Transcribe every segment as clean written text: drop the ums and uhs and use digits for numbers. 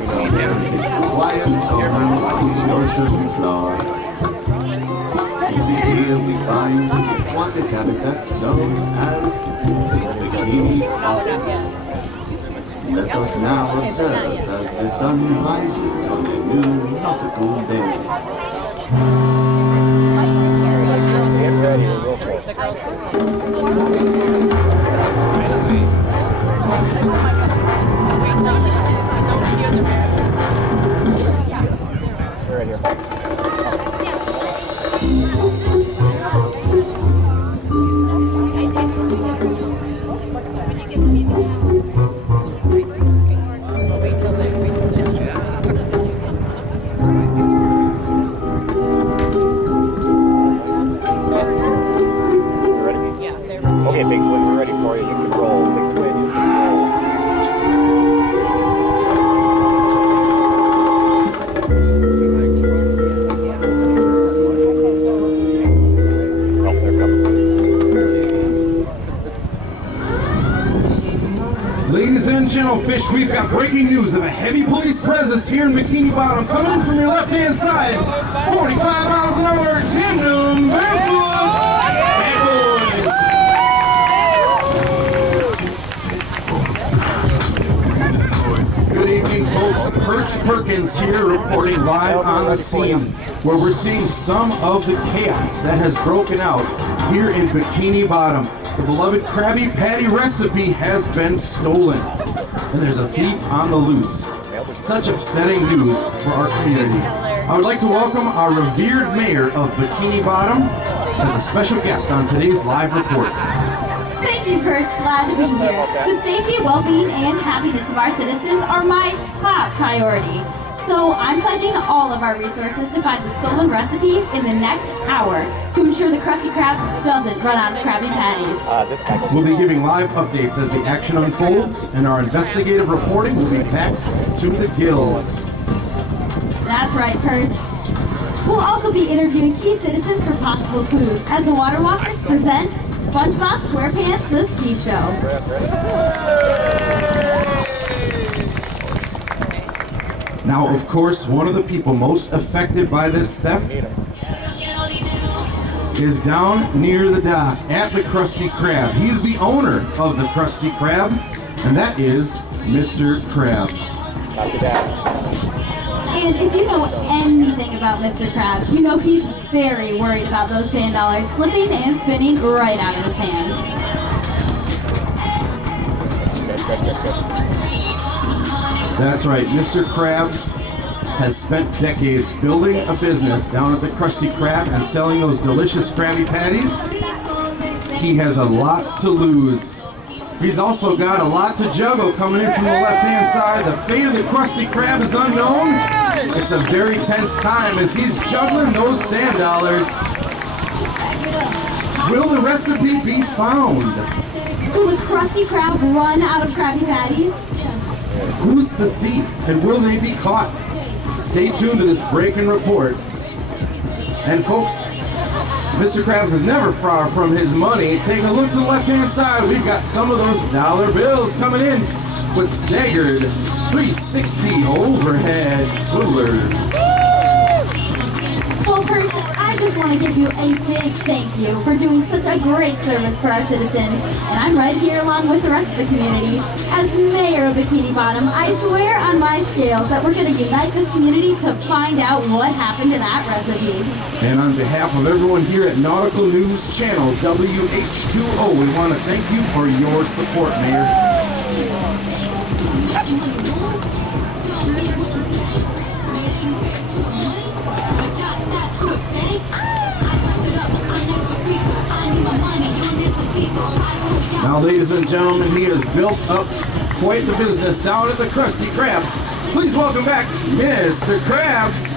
there's this quiet moment in the ocean floor. Here we find aquatic habitat known as Bikini Bottom. Let us now observe as the sun rises on a new nautical day. Get ready, we'll go right here. Okay, Big Twin, we're ready for you. You can roll. Big Twin, you can roll. Oh, they're coming. Ladies and gentlefish, we've got breaking news of a heavy police presence here in Bikini Bottom. Coming in from your left-hand side, 45 miles an hour, tandem, bad boys. Good evening, folks. Perch Perkins here reporting live on the scene where we're seeing some of the chaos that has broken out here in Bikini Bottom. The beloved Krabby Patty recipe has been stolen, and there's a thief on the loose. Such upsetting news for our community. I would like to welcome our revered mayor of Bikini Bottom as a special guest on today's live report. Thank you, Perch. Glad to be here. The safety, well-being, and happiness of our citizens are my top priority. So I'm pledging all of our resources to find the stolen recipe in the next hour to ensure the Krusty Krab doesn't run out of Krabby Patties. We'll be giving live updates as the action unfolds, and our investigative reporting will be packed to the gills. That's right, Perch. We'll also be interviewing key citizens for possible clues as the Water Walkers present SpongeBob SquarePants The Ski Show. Now, of course, one of the people most affected by this theft is down near the dock at the Krusty Krab. He's the owner of the Krusty Krab, and that is Mr. Krabs. And if you know anything about Mr. Krabs, you know he's very worried about those sand dollars slipping and spinning right out of his hands. That's right, Mr. Krabs has spent decades building a business down at the Krusty Krab and selling those delicious Krabby Patties. He has a lot to lose. He's also got a lot to juggle coming in from the left-hand side. The fate of the Krusty Krab is unknown. It's a very tense time as he's juggling those sand dollars. Will the recipe be found? Will the Krusty Krab run out of Krabby Patties? Who's the thief, and will they be caught? Stay tuned to this breaking report. And folks, Mr. Krabs is never far from his money. Take a look to the left-hand side. We've got some of those dollar bills coming in with staggered 360 overhead swivellers. Well, Perch, I just want to give you a big thank you for doing such a great service for our citizens. And I'm right here along with the rest of the community. As mayor of Bikini Bottom, I swear on my scales that we're going to unite this community to find out what happened to that recipe. And on behalf of everyone here at Nautical News Channel WH2O, we want to thank you for your support, Mayor. Now, ladies and gentlemen, he has built up quite the business down at the Krusty Krab. Please welcome back Mr. Krabs.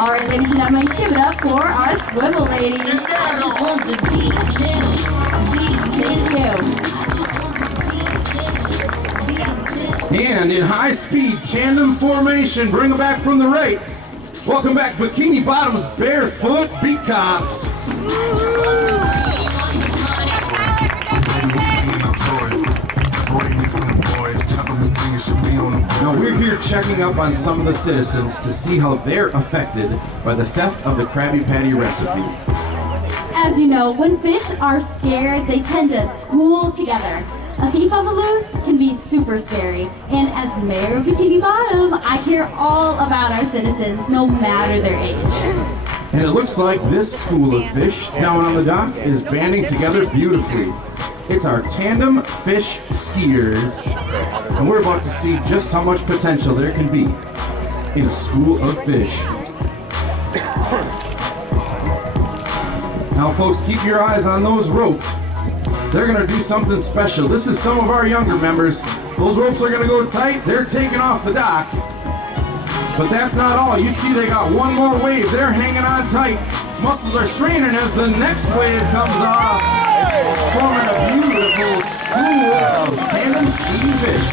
All right, ladies and gentlemen, give it up for our swivel ladies. I just want the beat, Thank you. And in high-speed tandem formation, bring them back from the right. Welcome back, Bikini Bottom's Barefoot Beat Cops. Now we're here checking up on some of the citizens to see how they're affected by the theft of the Krabby Patty recipe. As you know, when fish are scared, they tend to school together. A thief on the loose can be super scary. And as mayor of Bikini Bottom, I care all about our citizens, no matter their age. And it looks like this school of fish down on the dock is banding together beautifully. It's our tandem fish skiers. And we're about to see just how much potential there can be in a school of fish. Now folks, keep your eyes on those ropes. They're gonna do something special. This is some of our younger members. Those ropes are gonna go tight. They're taking off the dock. But that's not all. You see they got one more wave. They're hanging on tight. Muscles are straining as the next wave comes off, forming a beautiful school of tandem ski fish.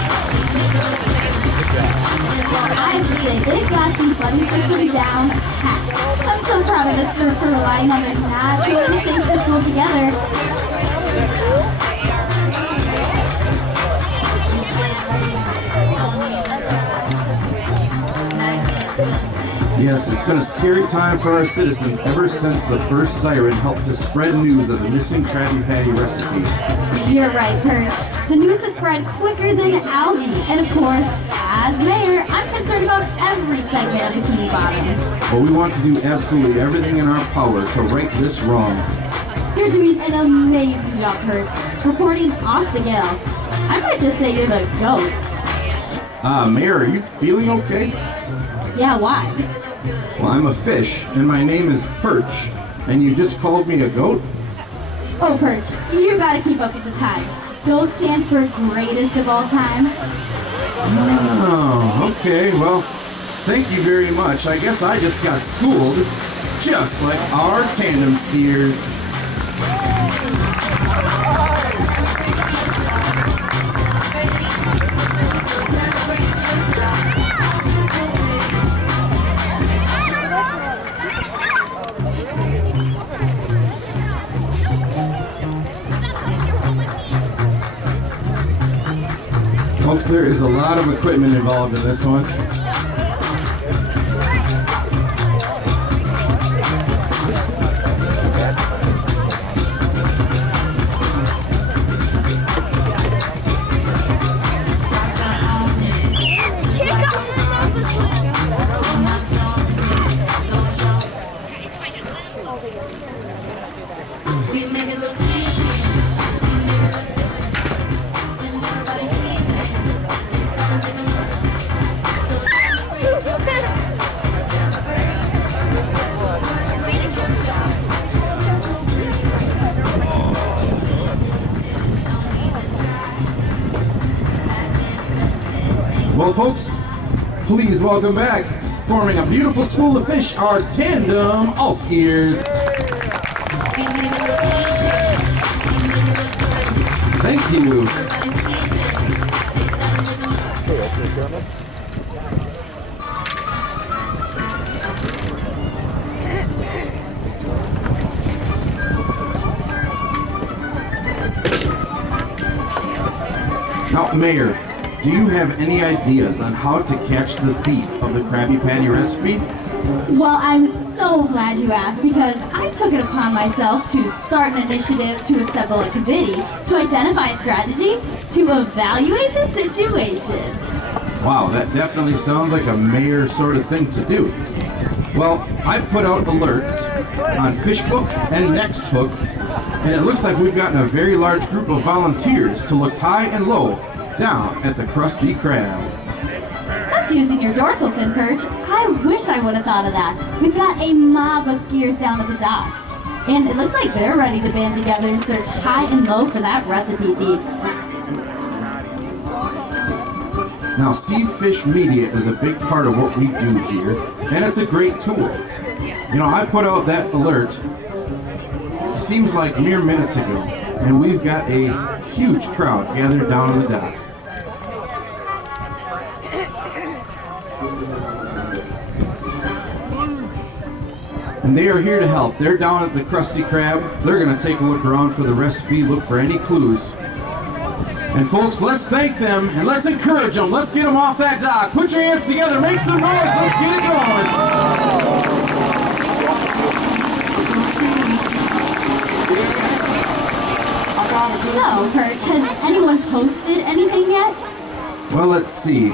I say they've got the buddy system down pat. I'm so proud of us for relying on their natural instincts to school together. Yes, it's been a scary time for our citizens ever since the first siren helped to spread news of the missing Krabby Patty recipe. You're right, Perch. The news has spread quicker than algae. And of course, as mayor, I'm concerned about every segment of Bikini Bottom. But we want to do absolutely everything in our power to right this wrong. You're doing an amazing job, Perch. Reporting off the gale. I might just say you're the GOAT. Mayor, are you feeling okay? Yeah, why? Well, I'm a fish, and my name is Perch, and you just called me a goat? Oh, Perch, you gotta keep up with the times. GOAT stands for greatest of all time. Oh, okay, well, thank you very much. I guess I just got schooled, just like our tandem skiers. Folks, there is a lot of equipment involved in this one. Well, folks, please welcome back, forming a beautiful school of fish, our tandem all-skiers. Thank you. Now, Mayor, do you have any ideas on how to catch the thief of the Krabby Patty recipe? Well, I'm so glad you asked because I took it upon myself to start an initiative to assemble a committee to identify a strategy to evaluate the situation. Wow, that definitely sounds like a mayor sort of thing to do. Well, I put out alerts on Fishbook and Nextbook, and it looks like we've gotten a very large group of volunteers to look high and low down at the Krusty Krab. That's using your dorsal fin, Perch. I wish I would have thought of that. We've got a mob of skiers down at the dock. And it looks like they're ready to band together and search high and low for that recipe thief. Now, Sea Fish Media is a big part of what we do here, and it's a great tool. You know, I put out that alert, seems like mere minutes ago, and we've got a huge crowd gathered down on the dock. And they are here to help. They're down at the Krusty Krab. They're going to take a look around for the recipe, look for any clues. And folks, let's thank them and let's encourage them. Let's get them off that dock. Put your hands together, make some noise. Let's get it going. So, Perch, has anyone posted anything yet? Well, let's see.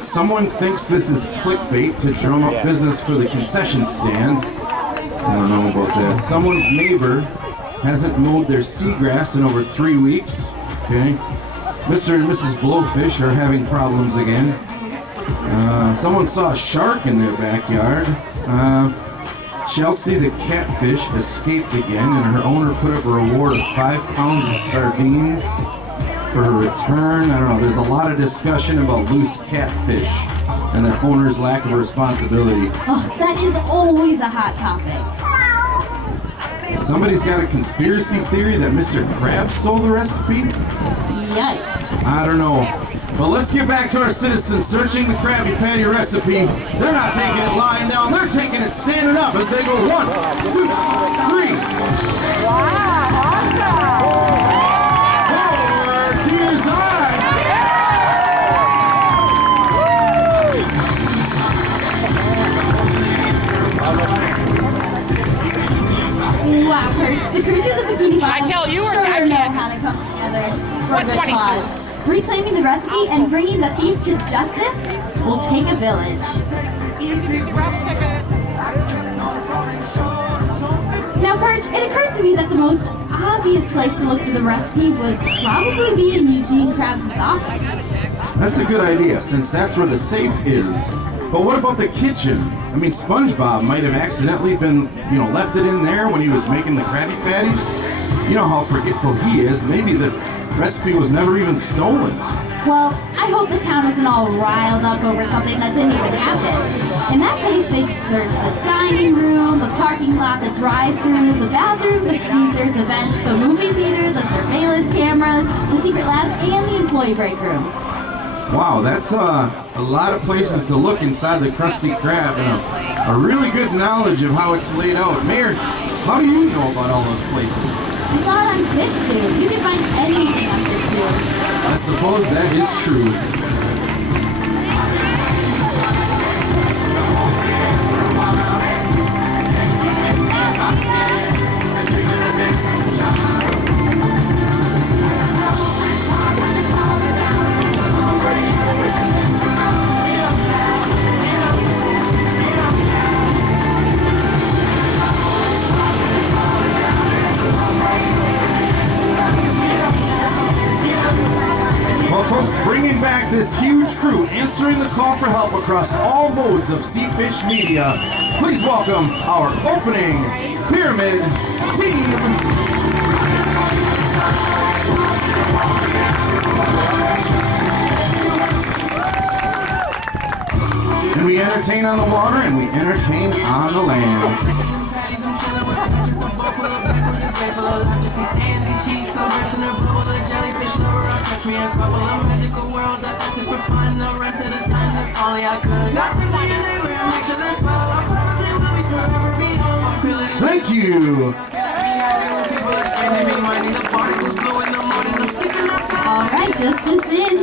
Someone thinks this is clickbait to drum up business for the concession stand. I don't know about that. Someone's neighbor hasn't mowed their seagrass in over 3 weeks. Okay. Mr. and Mrs. Blowfish are having problems again. Someone saw a shark in their backyard. Chelsea the catfish escaped again, and her owner put up a reward of 5 pounds of sardines for her return. I don't know, there's a lot of discussion about loose catfish and their owner's lack of responsibility. Oh, that is always a hot topic. Somebody's got a conspiracy theory that Mr. Krab stole the recipe? Yikes. I don't know. But let's get back to our citizens searching the Krabby Patty recipe. They're not taking it lying down, they're taking it standing up as they go 1, 2, 3. Wow, awesome! Tears high. Wow, Perch, the creatures of Bikini Bottom I tell you or sure I know can't? how to come together for a good 122. cause. Reclaiming the recipe and bringing the thief to justice will take a village. Now, Perch, it occurred to me that the most obvious place to look for the recipe would probably be in Eugene Krabs' office. That's a good idea, since that's where the safe is. But what about the kitchen? I mean, SpongeBob might have accidentally been, left it in there when he was making the Krabby Patties. You know how forgetful he is. Maybe the recipe was never even stolen. Well, I hope the town wasn't all riled up over something that didn't even happen. In that case, they should search the dining room, the parking lot, the drive-thru, the bathroom, the freezer, the vents, the movie theater, the surveillance cameras, the secret labs, and the employee break room. Wow, that's a lot of places to look inside the Krusty Krab, and a really good knowledge of how it's laid out. Mayor, how do you know about all those places? I saw it on FishTube. You can find anything on FishTube. I suppose that is true. Well, folks, bringing back this huge crew, answering the call for help across all modes of Seafish media. Please welcome our opening pyramid team. And we entertain on the water and we entertain on the land. Thank you. All right, just this in.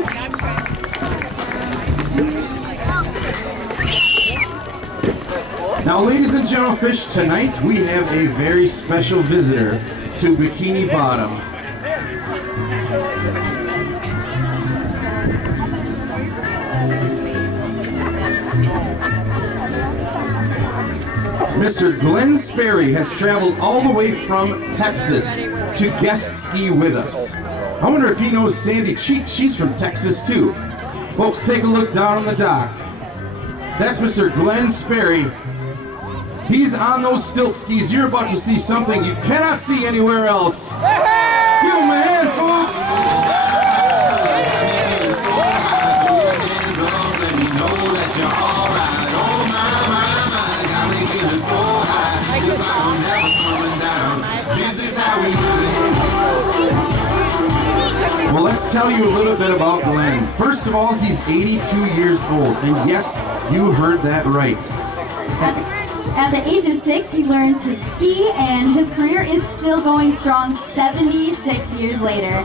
Now, ladies and gentlemen, tonight we have a very special visitor to Bikini Bottom. Mr. Glenn Sperry has traveled all the way from Texas to guest ski with us. I wonder if he knows Sandy Cheek. She's from Texas too. Folks, take a look down on the dock. That's Mr. Glenn Sperry. He's on those stilt skis. You're about to see something you cannot see anywhere else. Give him a hand, folks. This is how we do it. let's tell you a little bit about Glenn. First of all, he's 82 years old, and yes, you heard that right. At the age of 6, he learned to ski, and his career is still going strong 76 years later.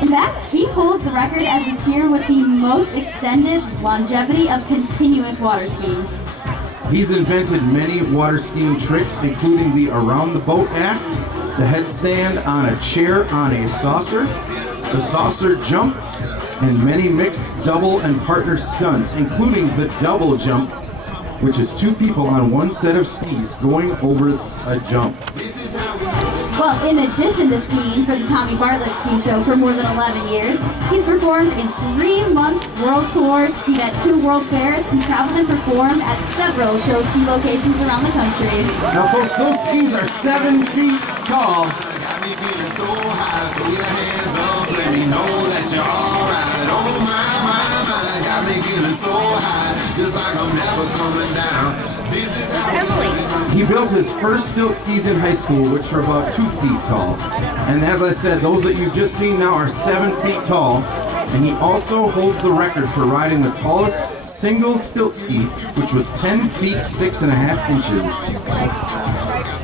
In fact, he holds the record as the skier with the most extended longevity of continuous water skiing. He's invented many water skiing tricks, including the around the boat act, the headstand on a chair on a saucer, the saucer jump, and many mixed double and partner stunts, including the double jump, which is 2 people on one set of skis going over a jump. Well, in addition to skiing for the Tommy Bartlett Ski Show for more than 11 years, he's performed in 3-month world tours, skied at 2 world fairs, and traveled and performed at several show ski locations around the country. Now folks, those skis are 7 feet tall. Got me feeling so high. Throw your hands up, let me know that you're alright. Oh my, got me feeling so high, just like I'm never coming down. This is Where's Emily? He built his first stilt skis in high school, which are about 2 feet tall. And as I said, those that you've just seen now are 7 feet tall. And he also holds the record for riding the tallest single stilt ski, which was 10 feet 6.5 inches.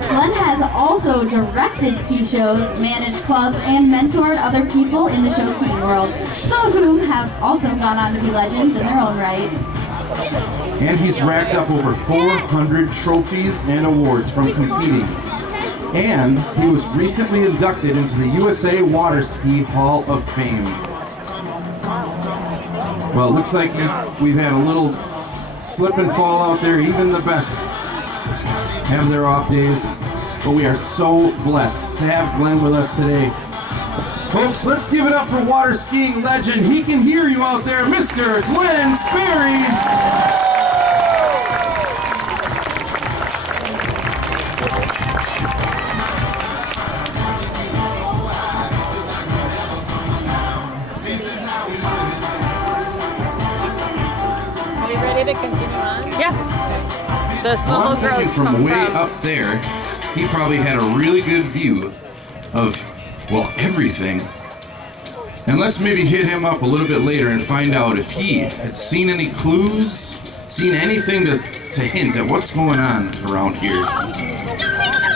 Glenn has also directed ski shows, managed clubs, and mentored other people in the show skiing world, some of whom have also gone on to be legends in their own right. And he's racked up over 400 trophies and awards from competing. And he was recently inducted into the USA Water Ski Hall of Fame. Well, it looks like we've had a little slip and fall out there. Even the best have their off days. But we are so blessed to have Glenn with us today. Folks, let's give it up for water skiing legend. He can hear you out there, Mr. Glenn Sperry. Are you ready to continue on? Yeah. The Well, solo I'm girls thinking come from way up there, he probably had a really good view of, well, everything. And let's maybe hit him up a little bit later and find out if he had seen any clues, seen anything to hint at what's going on around here.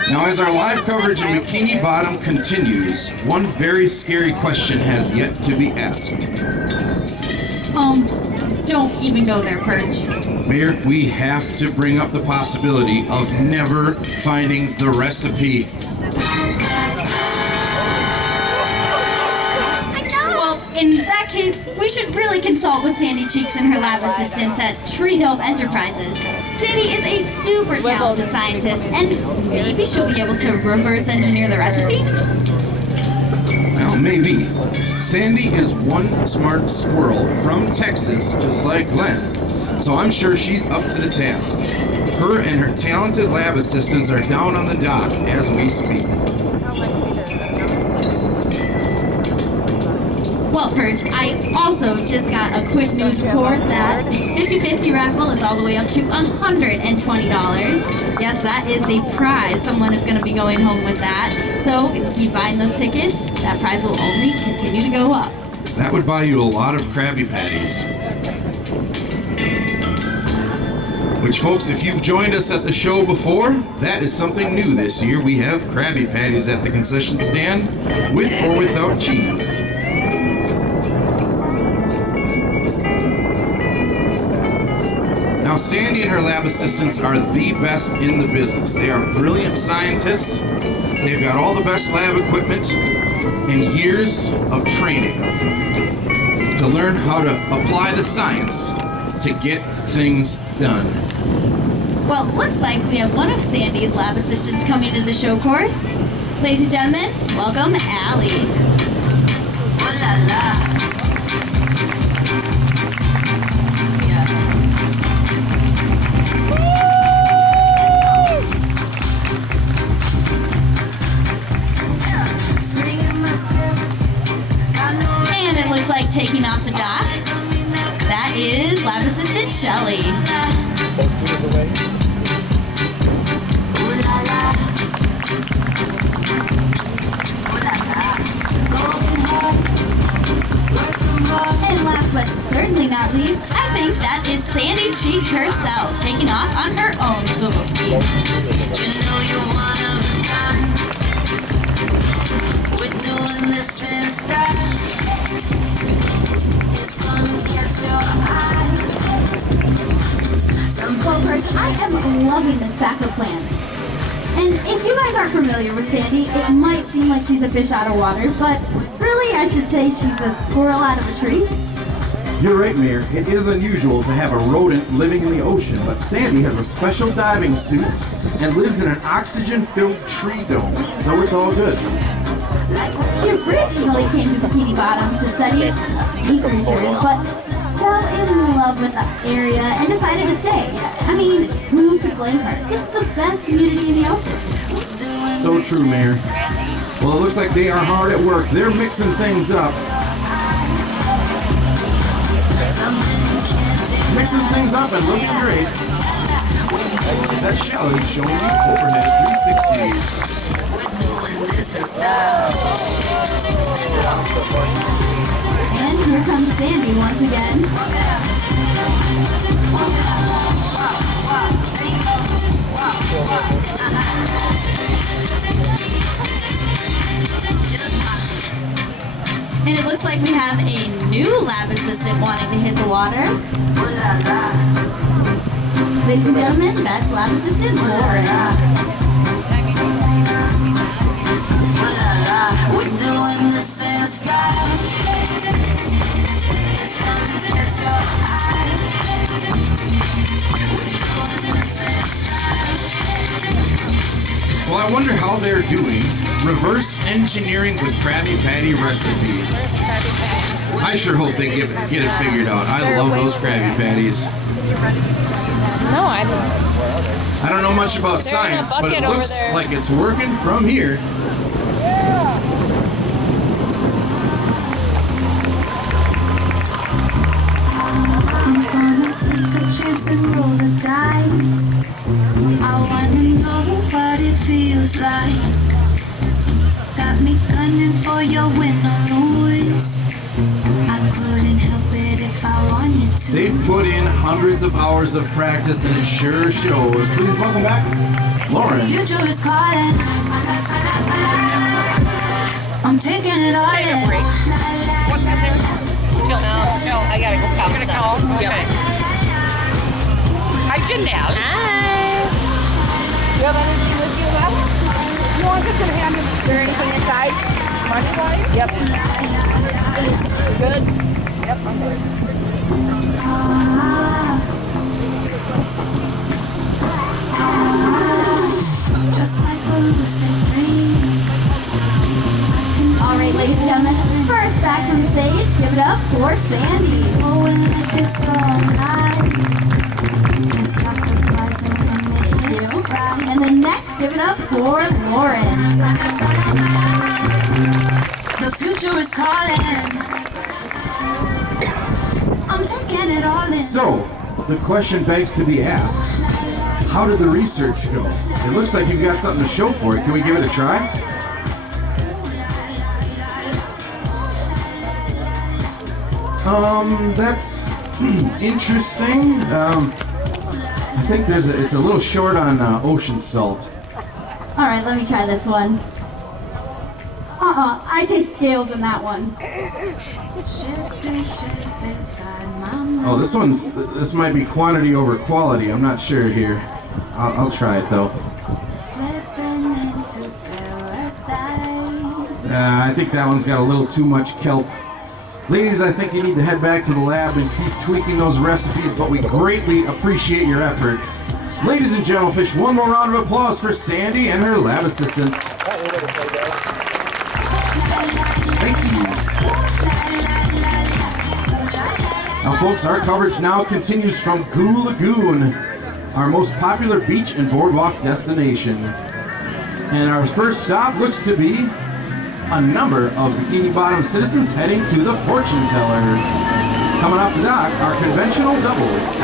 Now, as our live coverage in Bikini Bottom continues, one very scary question has yet to be asked. Don't even go there, Perch. Mayor, we have to bring up the possibility of never finding the recipe. Well, in that case, we should really consult with Sandy Cheeks and her lab assistants at Tree Dope Enterprises. Sandy is a super talented scientist, and maybe she'll be able to reverse engineer the recipe. Well, maybe. Sandy is one smart squirrel from Texas, just like Glenn. So I'm sure she's up to the task. Her and her talented lab assistants are down on the dock as we speak. Well, Perch, I also just got a quick news report that the 50-50 raffle is all the way up to $120. Yes, that is the prize. Someone is going to be going home with that. So if you keep buying those tickets, that prize will only continue to go up. That would buy you a lot of Krabby Patties. Which, folks, if you've joined us at the show before, that is something new this year. We have Krabby Patties at the concession stand, with or without cheese. Now, Sandy and her lab assistants are the best in the business. They are brilliant scientists. They've got all the best lab equipment and years of training to learn how to apply the science to get things done. Well, looks like we have one of Sandy's lab assistants coming to the show course. Ladies and gentlemen, welcome Allie. Oh la la. And it looks like taking off the dock. That is lab assistant Shelly. at least, I think that is Sandy Cheeks herself, taking off on her own swivel ski. Well, Perch, I am loving this backup plan. And if you guys aren't familiar with Sandy, it might seem like she's a fish out of water, but really I should say she's a squirrel out of a tree. You're right, Mayor. It is unusual to have a rodent living in the ocean, but Sandy has a special diving suit and lives in an oxygen-filled tree dome, so it's all good. She originally came to Bikini Bottom to study sea creatures, but fell in love with the area and decided to stay. I mean, who could blame her? It's the best community in the ocean. So true, Mayor. Well, it looks like they are hard at work. They're mixing things up. Mixing things up and looking great. That's Shelly showing you overhead 360. And here comes Sandy once again. And it looks like we have a new lab assistant wanting to hit the water. Ladies and gentlemen, that's lab assistant Lauren. We're doing this in style. Well, I wonder how they're doing reverse engineering with Krabby Patty recipe. I sure hope they get it figured out. I love those Krabby Patties. No, I don't. I don't know much about They're in a science, but it bucket over looks there. like it's working from here. I'm gonna take a chance and roll the dice. I wanna know what it feels like. Got me gunning for your win or lose. I couldn't help it if I wanted to. They've put in hundreds of hours of practice and it sure shows. Please welcome back, Lauren. Future is calling. I'm taking it all in. What's happening? No, I gotta go call. You're gonna call? Okay. Hi, Janelle. Hi. You have anything with you left? You want just gonna hand me? Is there anything inside? Money-wise? Yep. You good? Yep, I'm good. Just like a lucid dream. All right, ladies and gentlemen, first back from the stage, give it up for Sandy. Going like this all night. Can't stop the rising from the hits right. And then next, give it up for Lauren. The future is calling. I'm taking it all in. So, the question begs to be asked. How did the research go? It looks like you've got something to show for it. Can we give it a try? That's interesting. I think it's a little short on ocean salt. All right, let me try this one. I taste scales in that one. Shifting shape inside my mind. Oh, this might be quantity over quality. I'm not sure here. I'll try it though. Slipping into paradise. I think that one's got a little too much kelp. Ladies, I think you need to head back to the lab and keep tweaking those recipes, but we greatly appreciate your efforts. Ladies and gentlefish, one more round of applause for Sandy and her lab assistants. Thank you. Now, folks, our coverage now continues from Goo Lagoon, our most popular beach and boardwalk destination. And our first stop looks to be a number of Bikini Bottom citizens heading to the fortune teller. Coming off the dock are conventional doubles.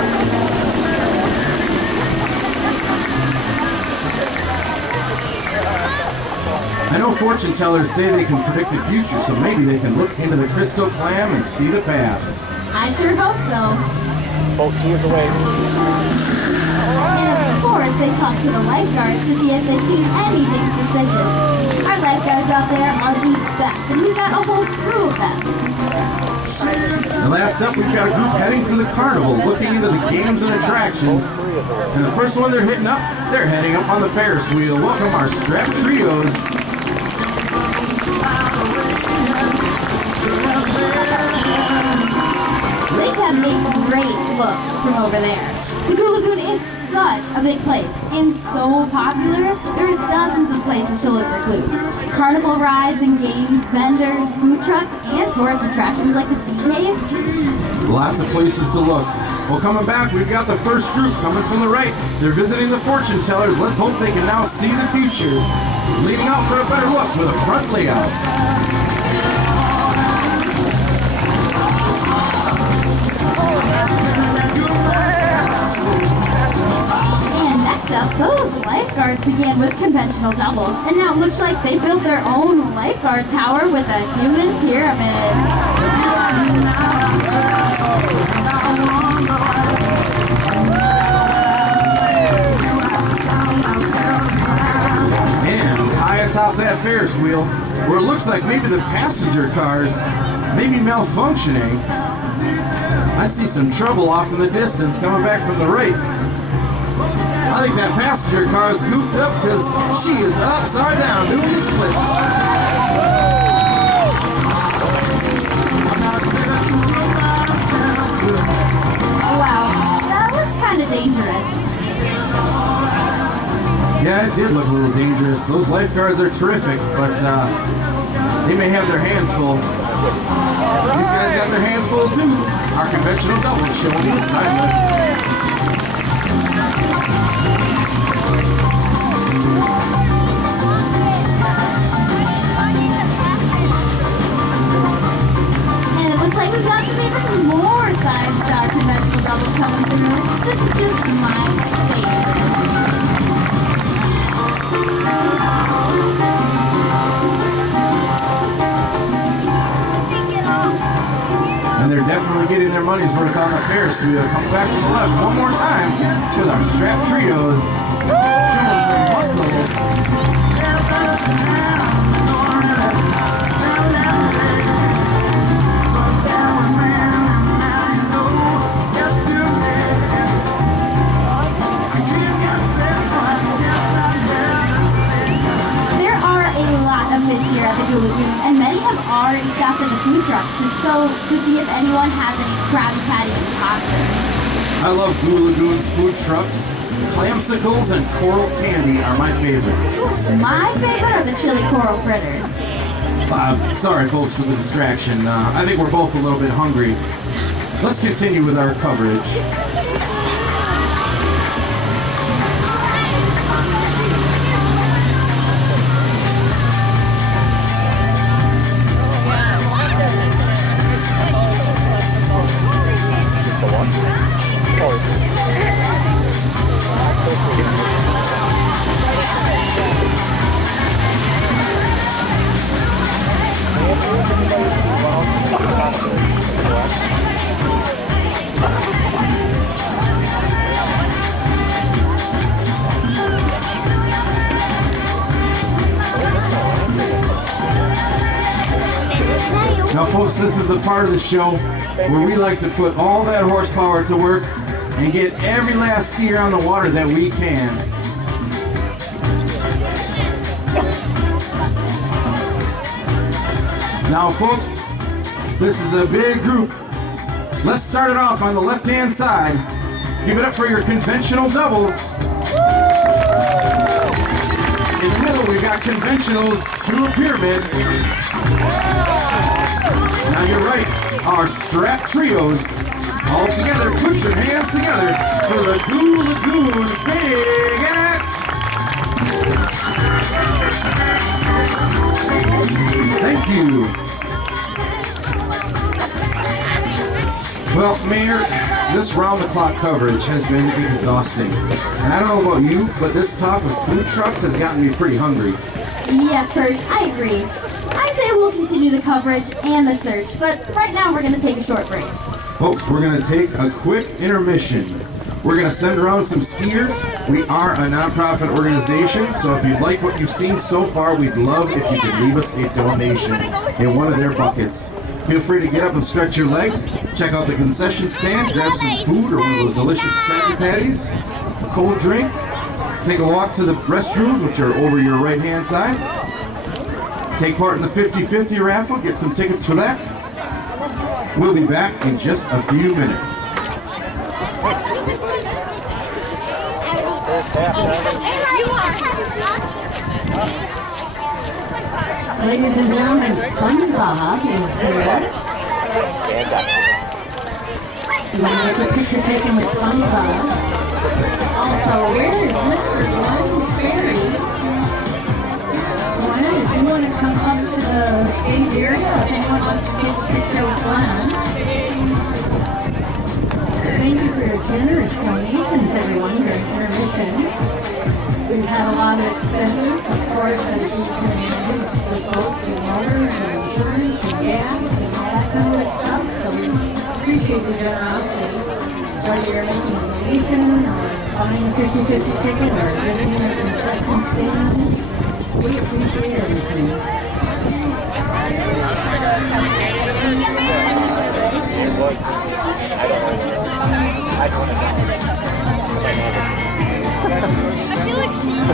I know fortune tellers say they can predict the future, so maybe they can look into the crystal clam and see the past. I sure hope so. Both keys away. And of course, they talk to the lifeguards to see if they've seen anything suspicious. Our lifeguards out there are the best, and we've got a whole crew of them. And last up, we've got a group heading to the carnival, looking into the games and attractions. And the first one they're hitting up, they're heading up on the Ferris wheel. Welcome our strap trios. They have a great look from over there. The Goo Lagoon is such a big place and so popular, there are dozens of places to look for clues. Carnival rides and games, vendors, food trucks, and tourist attractions like the sea caves. Lots of places to look. Well, coming back, we've got the first group coming from the right. They're visiting the fortune tellers. Let's hope they can now see the future. Leading out for a better look with a front layout. And next up, those lifeguards began with conventional doubles, and now it looks like they built their own lifeguard tower with a human pyramid. And high atop that Ferris wheel, where it looks like maybe the passenger cars may be malfunctioning. I see some trouble off in the distance coming back from the right. I think that passenger car is goofed up because she is upside down doing the splits. Wow, that looks kind of dangerous. Yeah, it did look a little dangerous. Those lifeguards are terrific, but they may have their hands full. These guys got their hands full too. Our conventional doubles showing the assignment. And it looks like we've got some even more signs to our conventional doubles coming through. This is just my favorite. And they're definitely getting their money's worth on the Ferris wheel. Coming back from the left one more time with our strap trios. Showing some muscle. There are a lot of fish here at the Goo Lagoon, and many have already stopped at the food trucks to see if anyone has any Krabby Patty imposters. I love Goo Lagoon's food trucks. Clamsicles and coral candy are my favorites. My favorite are the chili coral fritters. Sorry, folks, for the distraction. I think we're both a little bit hungry. Let's continue with our coverage. Now, folks, this is the part of the show where we like to put all that horsepower to work and get every last skier on the water that we can. Now, folks, this is a big group. Let's start it off on the left-hand side. Give it up for your conventional doubles. In the middle, we've got conventionals to a pyramid. Now you're right, our strap trios. All together, put your hands together for the Goo Lagoon Big Act. Thank you. Well, Mayor, this round-the-clock coverage has been exhausting. And I don't know about you, but this talk of food trucks has gotten me pretty hungry. Yes, Perch, I agree. I say we'll continue the coverage and the search, but right now we're going to take a short break. Folks, we're going to take a quick intermission. We're going to send around some skiers. We are a nonprofit organization, so if you like what you've seen so far, we'd love if you could leave us a donation in one of their buckets. Feel free to get up and stretch your legs, check out the concession stand, grab some food or one of those delicious Krabby Patties, a cold drink, take a walk to the restrooms, which are over your right-hand side. Take part in the 50-50 raffle, get some tickets for that. We'll be back in just a few minutes. Ladies and gentlemen, SpongeBob is here. You want to get a picture taken with SpongeBob? Also, where is Mr. Glenn Sperry? Glenn, if you want to come up to the stage area, if anyone wants to take a picture with Glenn. Thank you for your generous donations, everyone, during intermission. We've had a lot of expenses, of course, as you can imagine, with boats and water and insurance and gas and all that kind of stuff. So we appreciate your generosity. Whether you're making a donation or buying a 50-50 ticket or visiting a concession stand, we appreciate everything. I feel like seeing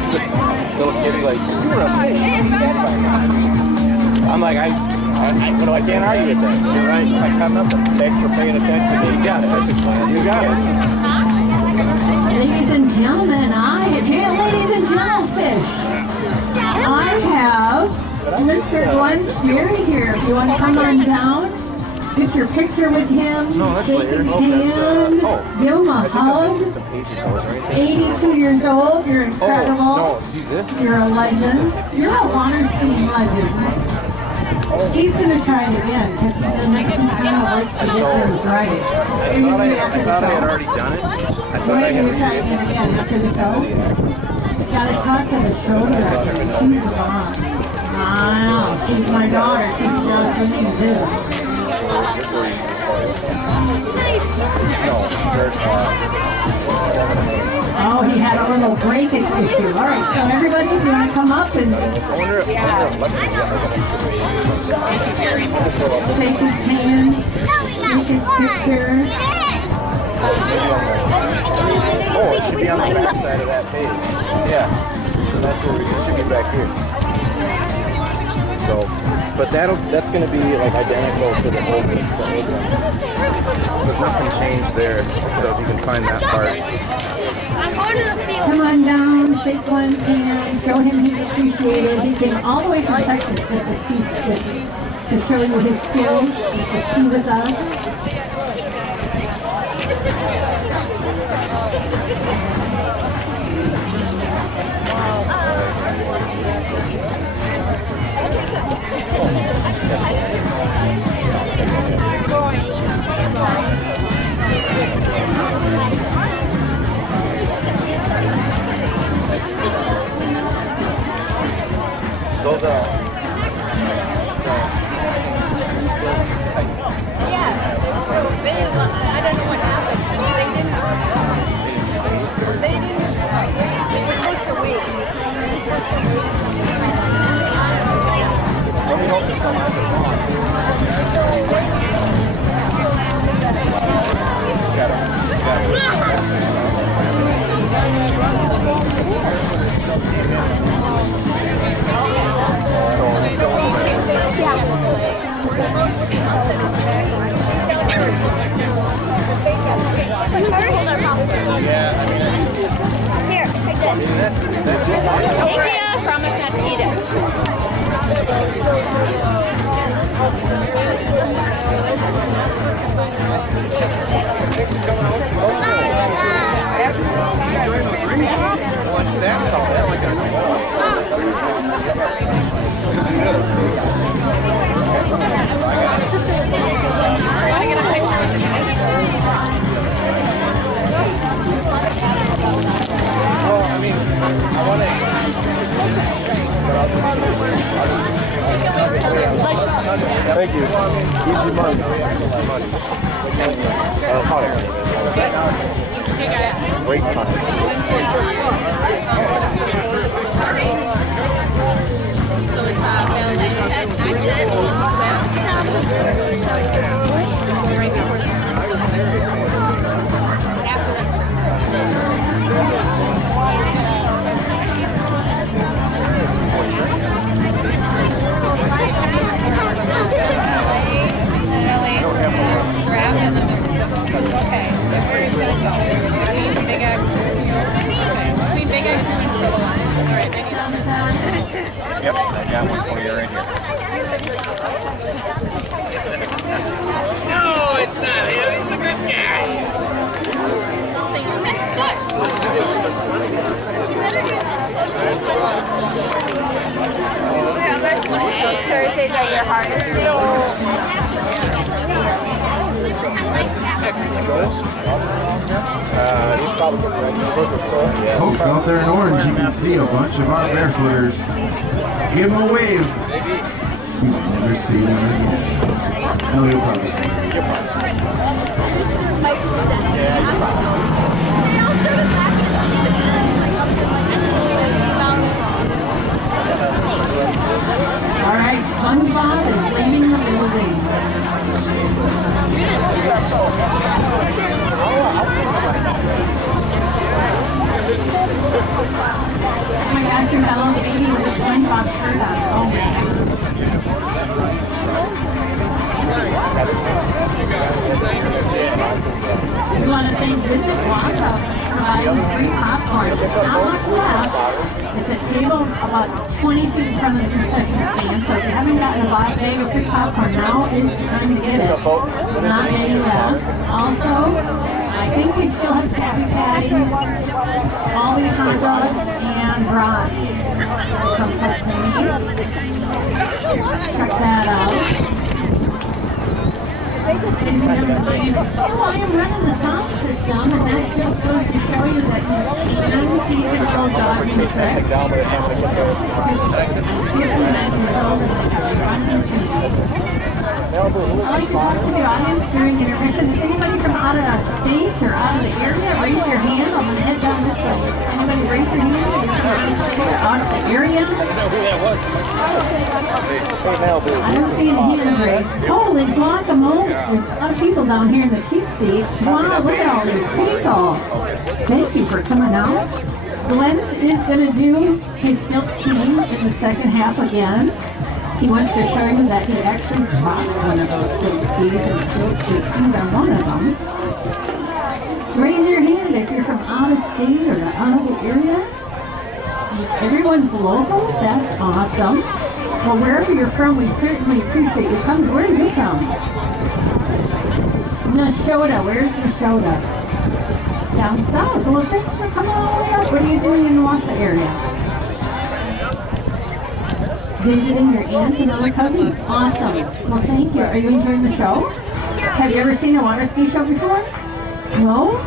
Little kids like, you were a fish. I'm like, I can't argue with that. You're right. I got nothing. Thanks for paying attention. You got it. You got it. Ladies and gentlemen, ladies and gentlefish, I have Mr. Glenn Sperry here. If you want to come on down, get your picture with him, shake his hand, give him a hug. 82 years old, you're incredible. You're a legend. You're a water skiing legend. He's going to try it again because he doesn't know how to get things right. I thought I had already done it. I thought I had You're trying it again after the show. You got to talk to the show director. She's the boss. Wow, she's my daughter. She's just for me too. Oh, he had a little breakage issue. All right, so everybody, if you want to come up and shake his hand, take his picture. Oh, it should be on the back side of that page. Yeah. So that's where it should be back here. So, but that's going to be like identical to the old one. There's nothing changed there. So if you can find that part. I'm going to the field. Come on down, shake Glenn's hand, show him he's appreciated. He came all the way from Texas just to ski to show you his skills, just to ski with us. So let me hope this someone's wrong. Here, take this. Thank you. Promise not to eat it. Thank you. Easy money. Great time. Yep, I got one for you right here. No, it's not him. He's a good guy. That sucks. Thursdays are your hardest. Folks out there in orange, you can see a bunch of our barefooters. Give them a wave. You will never see them again. No, you'll probably see them. All right, SpongeBob is leaving the building. Oh my gosh, you're Hello Baby with a SpongeBob shirt on. Oh we want to thank Visit Wausau for providing free popcorn. There's not much left. It's a table about 20 feet in front of the concession stand, so if you haven't gotten a bag of free popcorn, now is the time to get it. Not many left. Also, I think we still have Krabby Patties, all these hot dogs, and brats from Tuscany. Check that out. I am running the sound system, and that just goes to show you that you can teach a little dog in the trick. I'd like to talk to the audience during the intermission. Is anybody from out of the state or out of the area? Raise your hand. I'm going to head down this way. Anybody raise your hand? Out of the area? I don't see any hands raised. Holy guacamole. There's a lot of people down here in the cheap seats. Wow, look at all these people. Thank you for coming out. Glenn is going to do his stilt skiing in the second half again. He wants to show you that he actually drops one of those stilt skis, and stilt skis are one of them. Raise your hand if you're from out of state or out of the area. Everyone's local. That's awesome. Well, wherever you're from, we certainly appreciate you coming. Where are you from? Nashotah. Where's Nashotah? Down south. Well, thanks for coming all the way up. What are you doing in the Wausau area? Visiting your aunt and other cousins. Awesome. Well, thank you. Are you enjoying the show? Have you ever seen a water ski show before? No?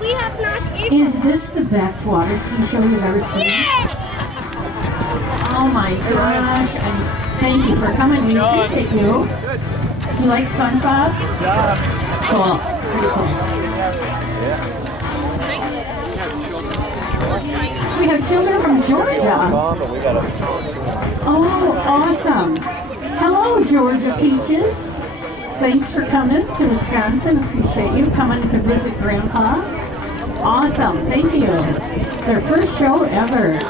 We have not eaten. Is this the best water ski show you've ever seen? Oh my gosh. And thank you for coming. We appreciate you. Do you like SpongeBob? Cool. Pretty cool. We have children from Georgia. Oh, awesome. Hello, Georgia Peaches. Thanks for coming to Wisconsin. Appreciate you coming to visit Grandpa. Awesome. Thank you. Their first show ever.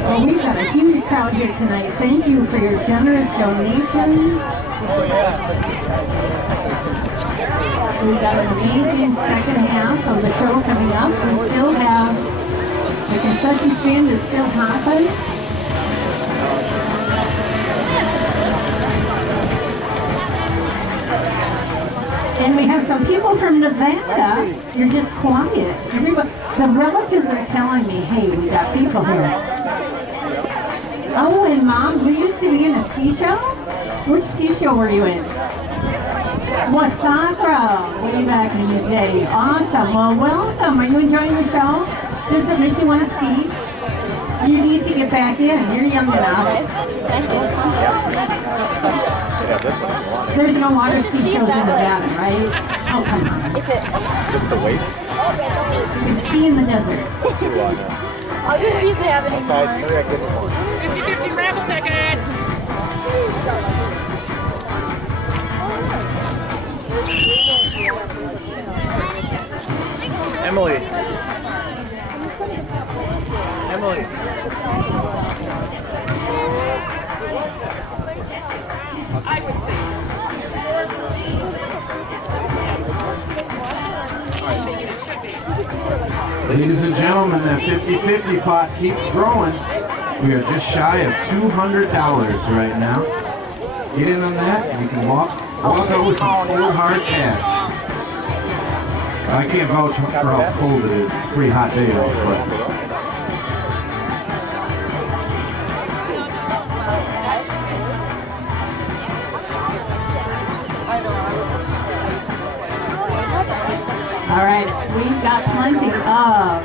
Well, we've got a huge crowd here tonight. Thank you for your generous donation. We've got an amazing second half of the show coming up. We still have the concession stand is still hopping. And we have some people from Nevada. You're just quiet. Everybody, the relatives are telling me, hey, we got people here. Oh, and Mom, you used to be in a ski show? Which ski show were you in? Wausau, way back in the day. Awesome. Well, welcome. Are you enjoying the show? Does it make you want to ski? You need to get back in. You're young enough. Yeah, this one if you want it. There's no water ski shows in Nevada, right? Oh, come on. Just to wait. You can ski in the desert. Too long now. I'll just see if they have any Maybe more. I give them more. 50-50 raffle tickets. Emily. Emily. I would say. Ladies and gentlemen, that 50-50 pot keeps growing. We are just shy of $200 right now. Get in on that, and you can walk out with some cold hard cash. I can't vouch for how cold it is. It's a pretty hot day out, but All right, we've got plenty of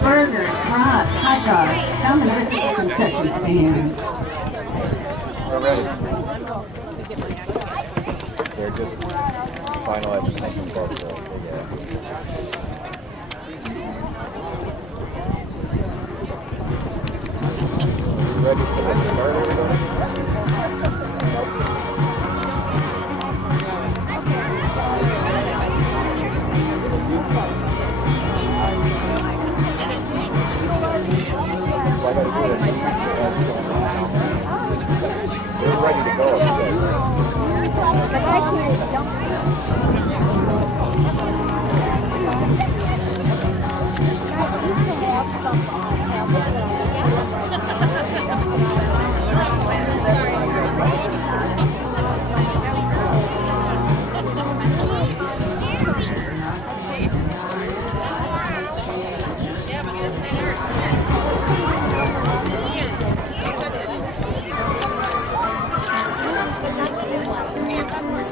burgers, fries, hot dogs. Come and visit the concession stand. We're ready. They're just finalizing something called the ready for the start, everybody? They're ready to go.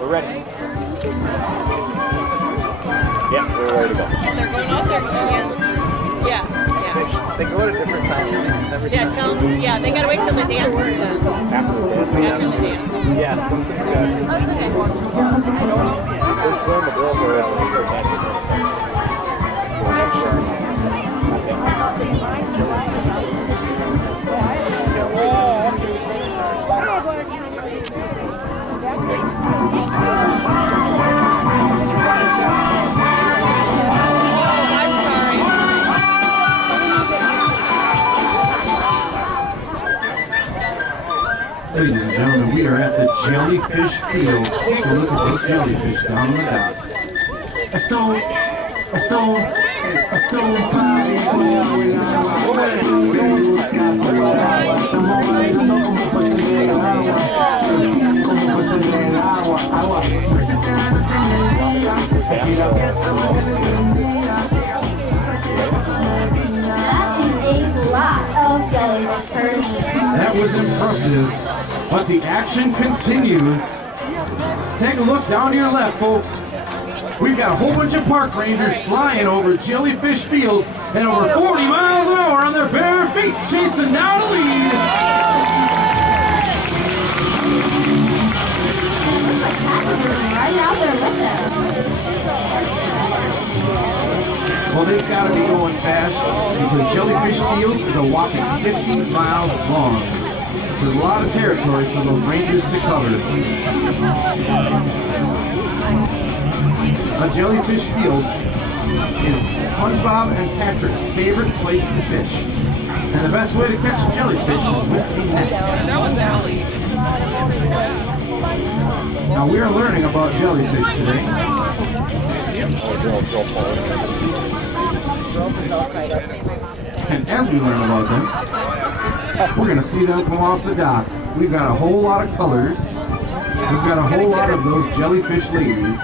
We're ready. Yes, we're ready to go. They're going out there again. Yeah. They go at a different time. Yeah, they gotta wait till the dance is done. After the dance. After the dance. Yeah, something good. That's okay. When the girls are at the start dancing in a second. ladies and gentlemen, we are at the jellyfish field. Take a look at those jellyfish down on the dock. A stone party. That was impressive, but the action continues. Take a look down to your left, folks. We've got a whole bunch of park rangers flying over jellyfish fields at over 40 miles an hour on their bare feet, chasing down the lead. Right out there with them. Well, they've got to be going fast because Jellyfish Field is a whopping 50 miles long. There's a lot of territory for those rangers to cover. A Jellyfish Field is SpongeBob and Patrick's favorite place to fish. And the best way to catch a jellyfish is with a net. That was Allie. Now we are learning about jellyfish today. And as we learn about them, we're going to see them come off the dock. We've got a whole lot of colors. We've got a whole lot of those jellyfish ladies.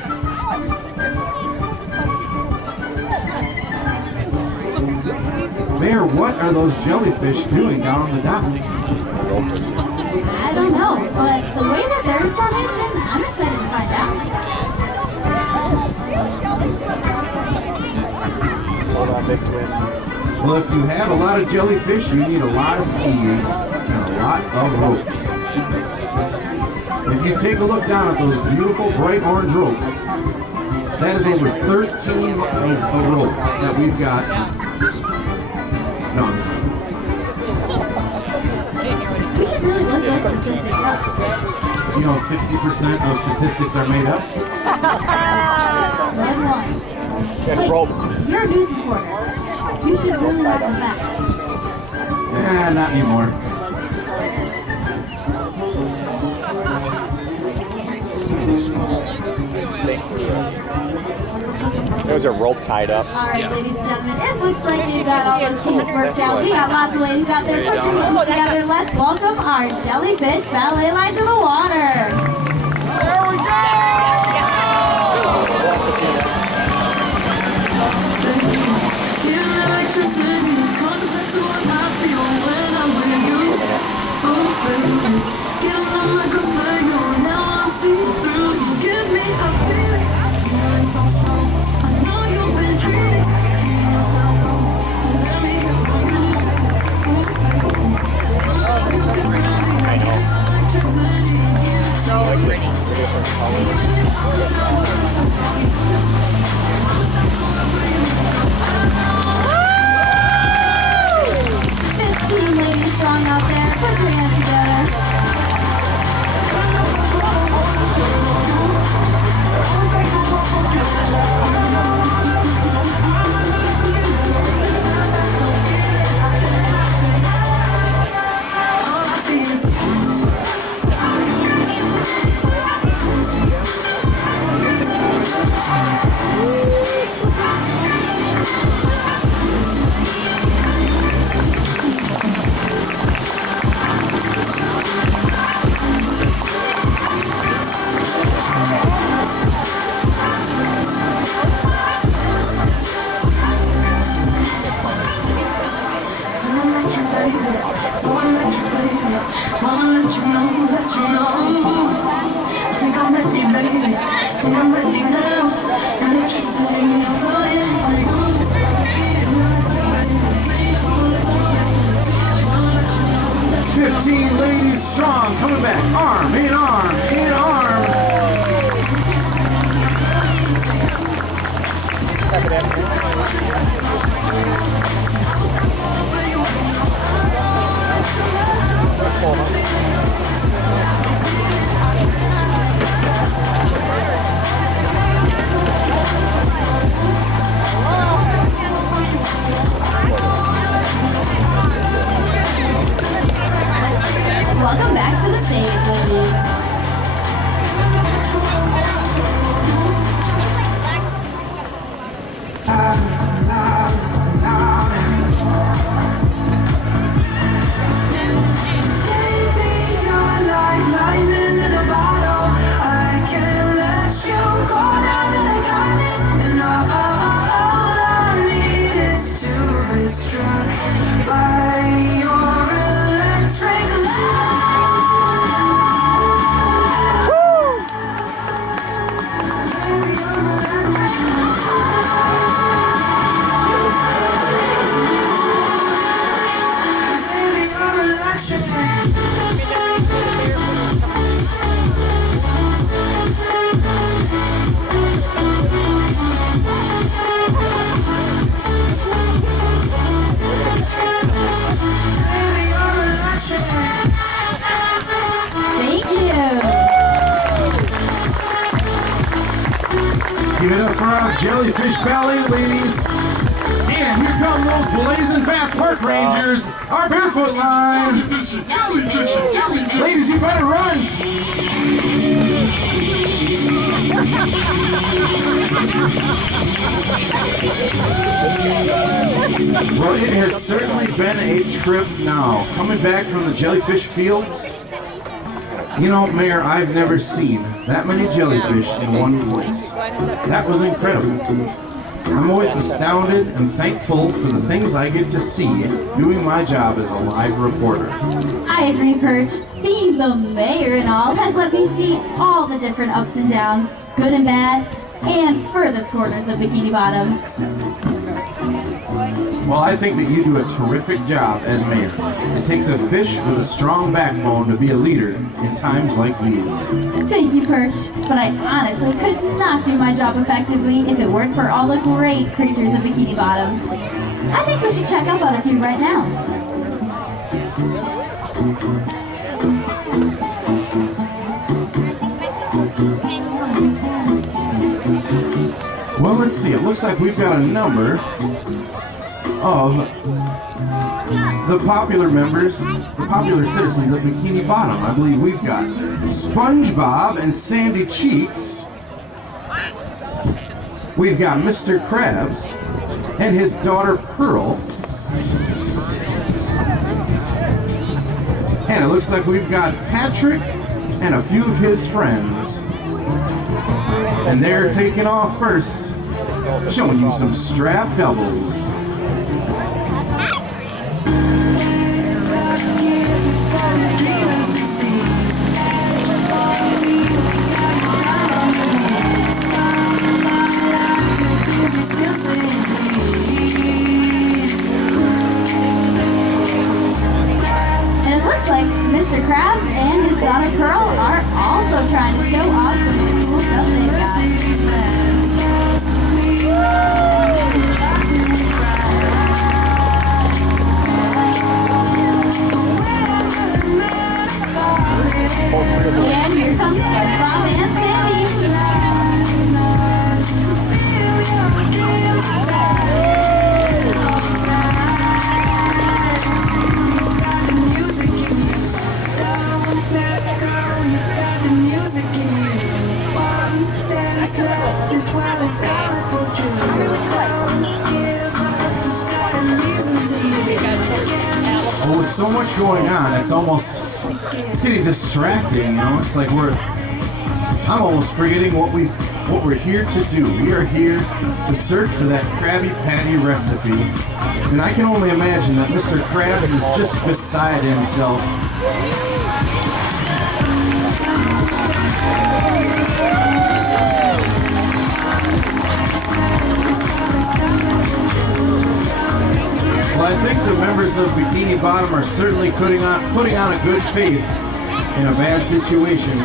Mayor, what are those jellyfish doing down on the dock? I don't know, but the way that they're in formation, I'm excited to find out. Hold on, big twin. Well, if you have a lot of jellyfish, you need a lot of skis and a lot of ropes. If you take a look down at those beautiful bright orange ropes, that is over 13 miles of rope that we've got. No, I'm just We should really look those statistics up. You know, 60% of statistics are made up. Red one. Wait, you're a news reporter. You should really know the facts. Not anymore. There was a rope tied up. All right, ladies and gentlemen, it looks like we've got all those kinks worked out. We got lots of ladies out there pushing moves together. Let's welcome our jellyfish ballet line to the water. There we go! Ladies strong out there, put your hands together. Ladies strong, coming back, arm in arm in arm. Welcome back to the stage, ladies. Give it up for our jellyfish ballet ladies. And here come those blazing fast park rangers, our barefoot line. Ladies, you better run. Well, it has certainly been a trip now. Coming back from the jellyfish fields, you know, Mayor, I've never seen that many jellyfish in one place. That was incredible. I'm always astounded and thankful for the things I get to see doing my job as a live reporter. I agree, Perch. Being the mayor and all has let me see all the different ups and downs, good and bad, and furthest corners of Bikini Bottom. Well, I think that you do a terrific job as mayor. It takes a fish with a strong backbone to be a leader in times like these. Thank you, Perch. But I honestly could not do my job effectively if it weren't for all the great creatures in Bikini Bottom. I think we should check up on a few right now. Well, let's see. It looks like we've got a number of the popular members, the popular citizens of Bikini Bottom. I believe we've got SpongeBob and Sandy Cheeks. We've got Mr. Krabs and his daughter Pearl. And it looks like we've got Patrick and a few of his friends. And they're taking off first, showing you some strap doubles. And it looks like Mr. Krabs and his daughter Pearl are also trying to show off some cool stuff they've got. And here comes SpongeBob and Sandy. Well, with so much going on, it's getting distracting, you know? It's like I'm almost forgetting what we're here to do. We are here to search for that Krabby Patty recipe. And I can only imagine that Mr. Krabs is just beside himself. Well, I think the members of Bikini Bottom are certainly putting on a good face in a bad situation.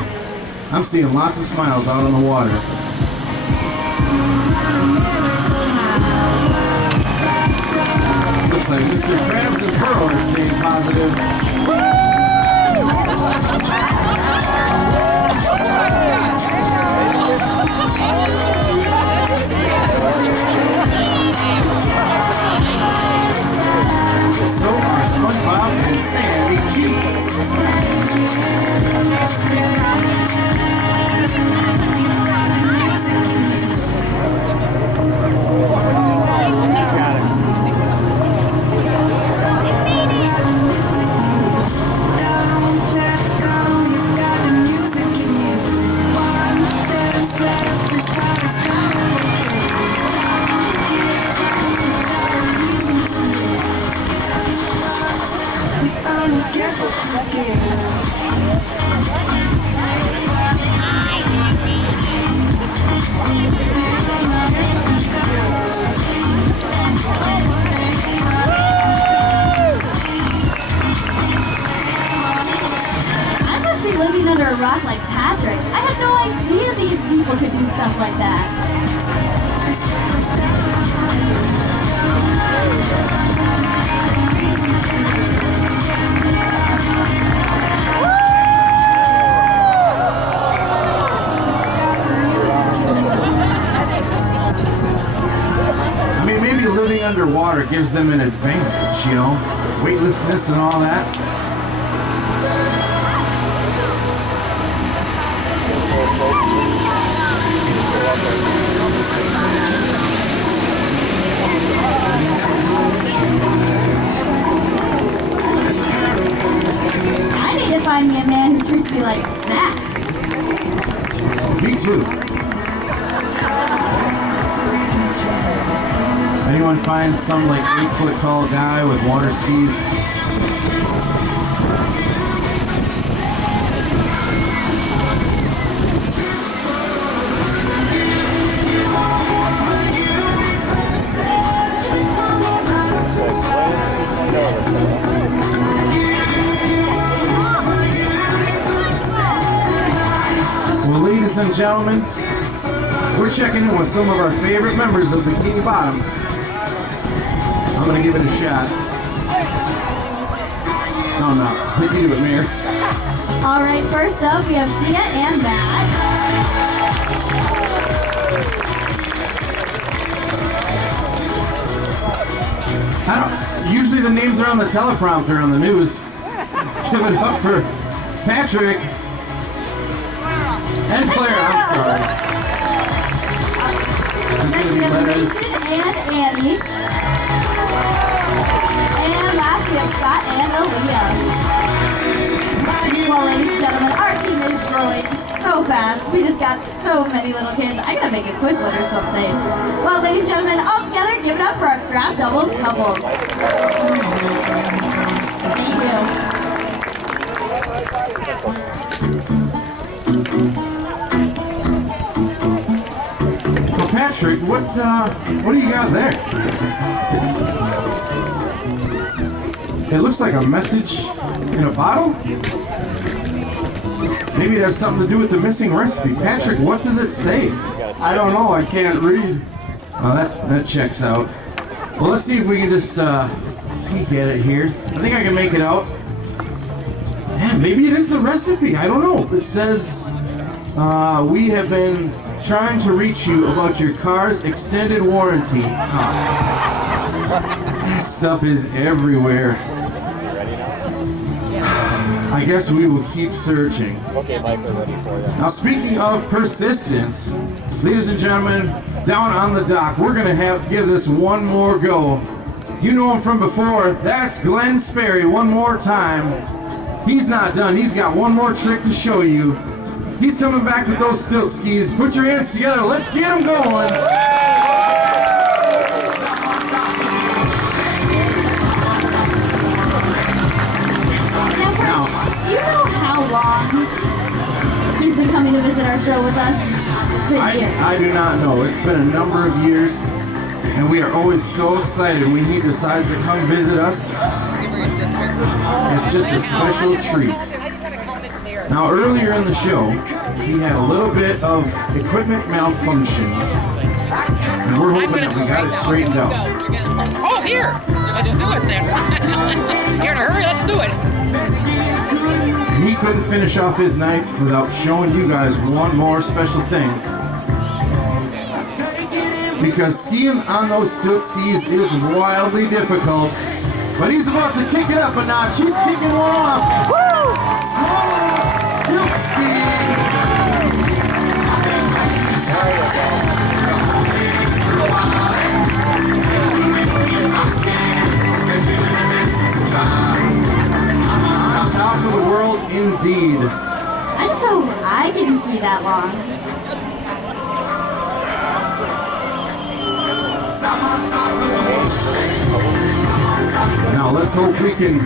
I'm seeing lots of smiles out on the water. Looks like Mr. Krabs and Pearl are staying positive. So are SpongeBob and Sandy Cheeks. Living under a rock like Patrick. I had no idea these people could do stuff like that. I mean, maybe living underwater gives them an advantage, you know? Weightlessness and all that. I need to find me a man who treats me like that. Me too. Anyone find some like 8-foot tall guy with water skis? and gentlemen, we're checking in with some of our favorite members of Bikini Bottom. I'm gonna give it a shot. No, I'm not. You can do it, Mayor. All right, first up, we have Gina and Matt. Usually the names are on the teleprompter on the news. Give it up for Patrick and Claire. I'm sorry. Next we have Mason and Annie. And last we have Scott and Aaliyah. Well, ladies and gentlemen, our team is growing so fast. We just got so many little kids. I gotta make a Quizlet or something. Well, ladies and gentlemen, all together, give it up for our strap doubles couples. Thank you. Well, Patrick, what do you got there? It looks like a message in a bottle? Maybe it has something to do with the missing recipe. Patrick, what does it say? I don't know, I can't read. Oh, that checks out. Well, let's see if we can just peek at it here. I think I can make it out. Man, maybe it is the recipe. I don't know. It says, we have been trying to reach you about your car's extended warranty. That stuff is everywhere. I guess we will keep searching. Okay, Mike, we're ready for you. Now, speaking of persistence, ladies and gentlemen, down on the dock, we're going to give this one more go. You know him from before. That's Glenn Sperry. One more time. He's not done. He's got one more trick to show you. He's coming back with those stilt skis. Put your hands together. Let's get him going. Now, do you know how long he's been coming to visit our show with us? It's been years. I do not know. It's been a number of years, and we are always so excited when he decides to come visit us. It's just a special treat. Now, earlier in the show, he had a little bit of equipment malfunction, and we're hoping that we got it straightened out. Oh, here! Let's do it then. You're in a hurry, let's do it. He couldn't finish off his night without showing you guys one more special thing. Because skiing on those stilt skis is wildly difficult. But he's about to kick it up a notch. He's kicking one off. Woo! Stilt skiing. On top of the world, indeed. I just hope I can ski that long. Now let's hope we can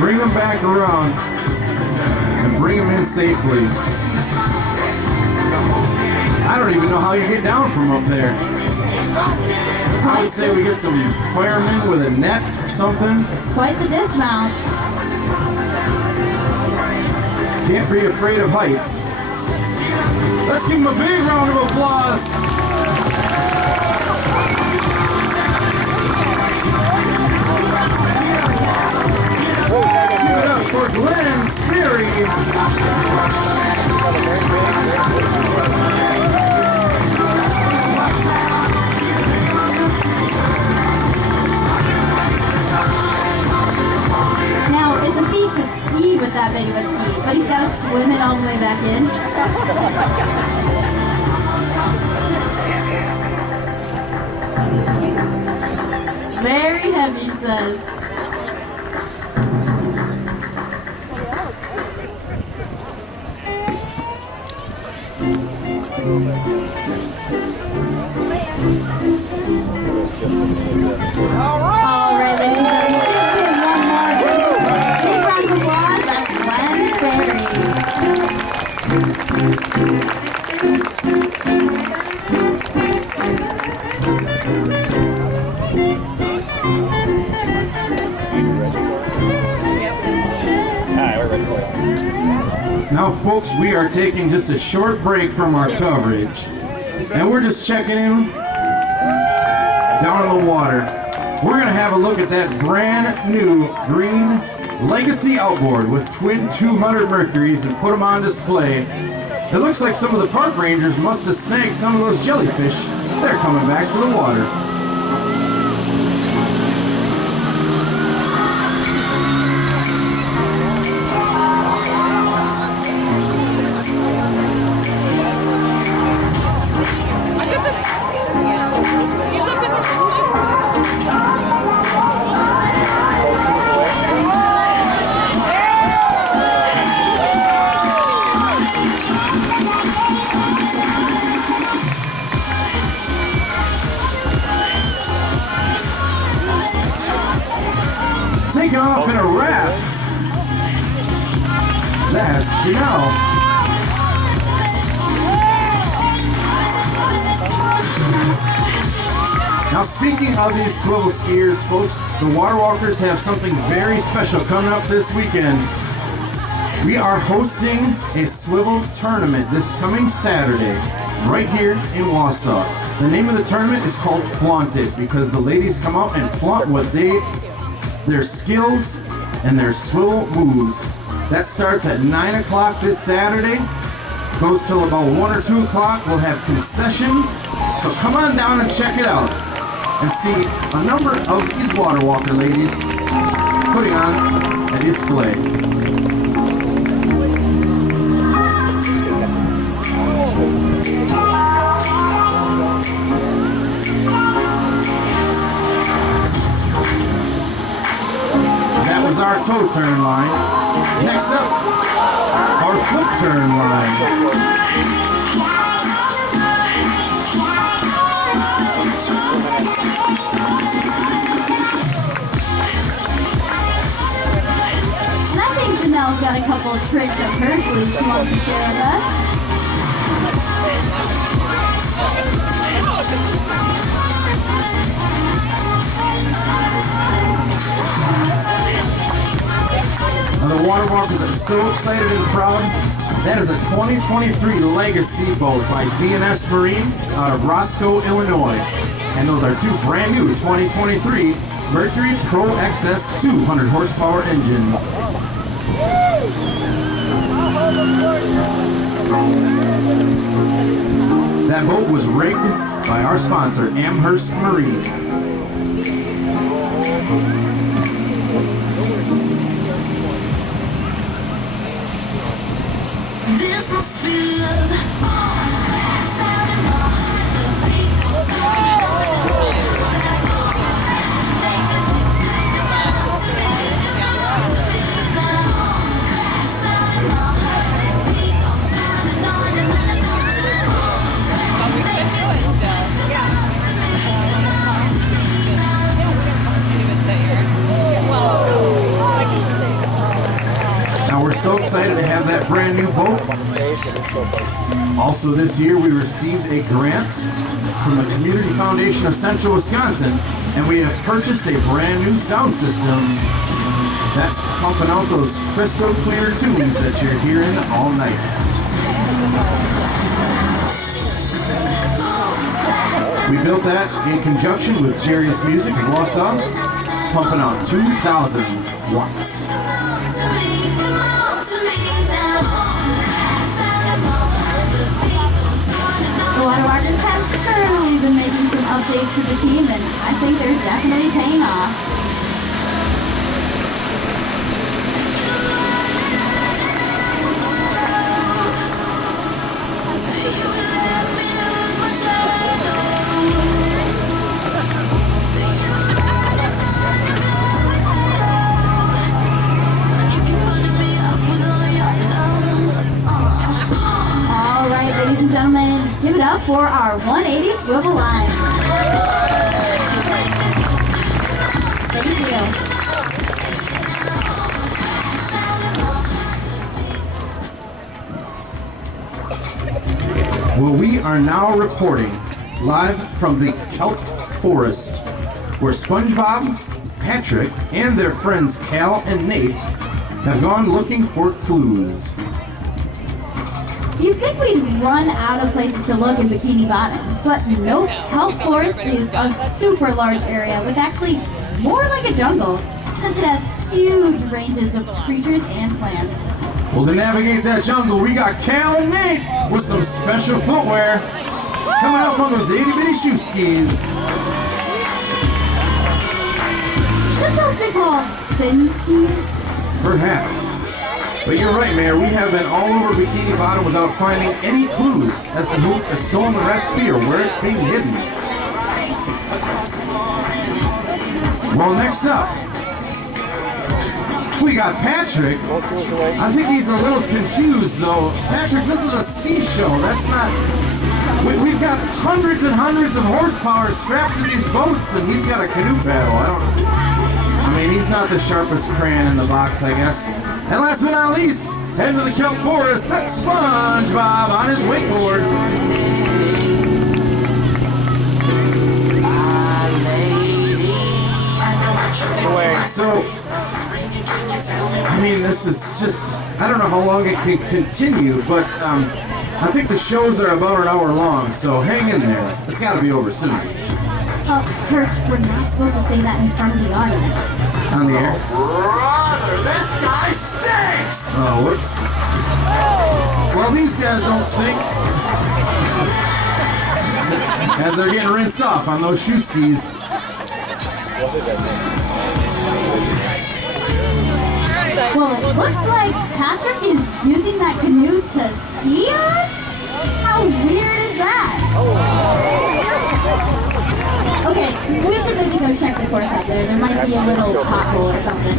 bring him back around and bring him in safely. I don't even know how you get down from up there. I would say we get some firemen with a net or something. Quite the dismount. Can't be afraid of heights. Let's give him a big round of applause. Give it up for Glenn Sperry. Now, it's a feat to ski with that big of a ski, but he's got to swim it all the way back in. Very heavy, he says. All right, ladies and gentlemen, give him one more big round of applause. That's Glenn Sperry. Now, folks, we are taking just a short break from our coverage, and we're just checking in down in the water. We're going to have a look at that brand new green Legacy outboard with twin 200 Mercuries and put them on display. It looks like some of the park rangers must have snagged some of those jellyfish. They're coming back to the water. Taking off in a raft. That's Janelle. Now, speaking of these swivel skiers, folks, the Water Walkers have something very special coming up this weekend. We are hosting a swivel tournament this coming Saturday, right here in Wausau. The name of the tournament is called Flaunt It, because the ladies come out and flaunt their skills and their swivel moves. That starts at 9 o'clock this Saturday, goes till about 1 or 2 o'clock. We'll have concessions, so come on down and check it out and see a number of these Water Walker ladies putting on a display. That was our toe turn line. Next up, our foot turn line. And I think Janelle's got a couple of tricks up her sleeve she wants to share with us. Now, the Water Walkers are so excited and proud. That is a 2023 Legacy boat by D&S Marine out of Roscoe, Illinois. And those are two brand new 2023 Mercury Pro XS 200 horsepower engines. That boat was rigged by our sponsor, Amherst Marine. This must be love. The beat goes Now, we're so excited to have that brand new boat. Also this year we received a grant from the Community Foundation of Central Wisconsin, and we have purchased a brand new sound system that's pumping out those crystal clear tunes that you're hearing all night. We built that in conjunction with Jerry's Music in Wausau, pumping out 2,000 watts. The Water Walkers have surely been making some updates to the team, and I think they're definitely paying off. All right, ladies and gentlemen, give it up for our 180 swivel line. Thank you. Well, we are now reporting live from the kelp forest, where SpongeBob, Patrick, and their friends Cal and Nate have gone looking for clues. You'd think we'd run out of places to look in Bikini Bottom, but nope. Kelp Forest is a super large area with actually more like a jungle, since it has huge ranges of creatures and plants. Well, to navigate that jungle, we got Cal and Nate with some special footwear coming up on those itty-bitty shoe skis. Should those be called thin skis? Perhaps. But you're right, Mayor. We have been all over Bikini Bottom without finding any clues as to who has stolen the recipe or where it's being hidden. Well, next up, we got Patrick. I think he's a little confused, though. Patrick, this is a ski show. That's not... We've got hundreds and hundreds of horsepower strapped to these boats, and he's got a canoe paddle. I mean, he's not the sharpest crayon in the box, I guess. And last but not least, heading to the Kelp Forest, that's SpongeBob on his wakeboard. So, I mean, this is just, I don't know how long it can continue, but I think the shows are about an hour long, so hang in there. It's got to be over soon. Perch, we're not supposed to say that in front of the audience. On the air. Brother, this guy stinks! Oh, whoops. Well, these guys don't stink. As they're getting rinsed off on those shoe skis. Well, it looks like Patrick is using that canoe to ski on? How weird is that? Okay, we should maybe go check the course out there. There might be a little pothole or something.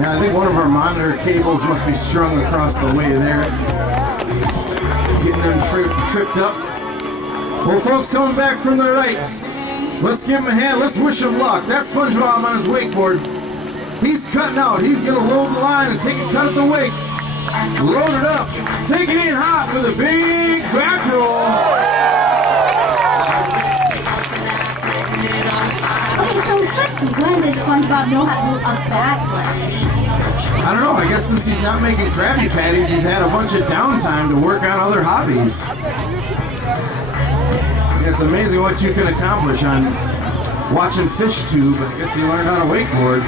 Yeah, I think one of our monitor cables must be strung across the way there. Getting them tripped up. Well, folks coming back from the right, let's give him a hand. Let's wish him luck. That's SpongeBob on his wakeboard. He's cutting out. He's going to load the line and take a cut at the wake. Load it up. Take it in hot with a big back roll. Okay, so since when does SpongeBob know how to do a backflip? I don't know. I guess since he's not making Krabby Patties, he's had a bunch of downtime to work on other hobbies. It's amazing what you can accomplish on watching fish tube. I guess you learned how to wakeboard.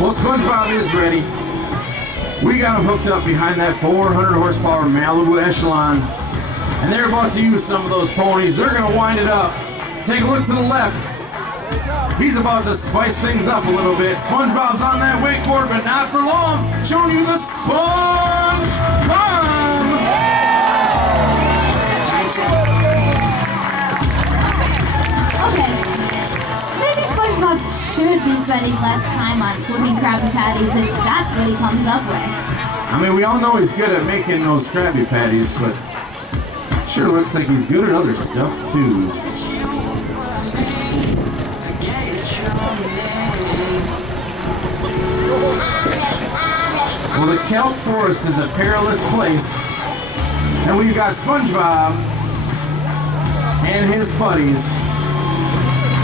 Well, SpongeBob is ready. We got him hooked up behind that 400 horsepower Malibu Echelon. And they're about to use some of those ponies. They're going to wind it up. Take a look to the left. He's about to spice things up a little bit. SpongeBob's on that wakeboard, but not for long. Showing you the Sponge Bomb! Okay, maybe SpongeBob should be spending less time on flipping Krabby Patties if that's what he comes up with. I mean, we all know he's good at making those Krabby Patties, but sure looks like he's good at other stuff, too. Well, the Kelp Forest is a perilous place, and we've got SpongeBob and his buddies.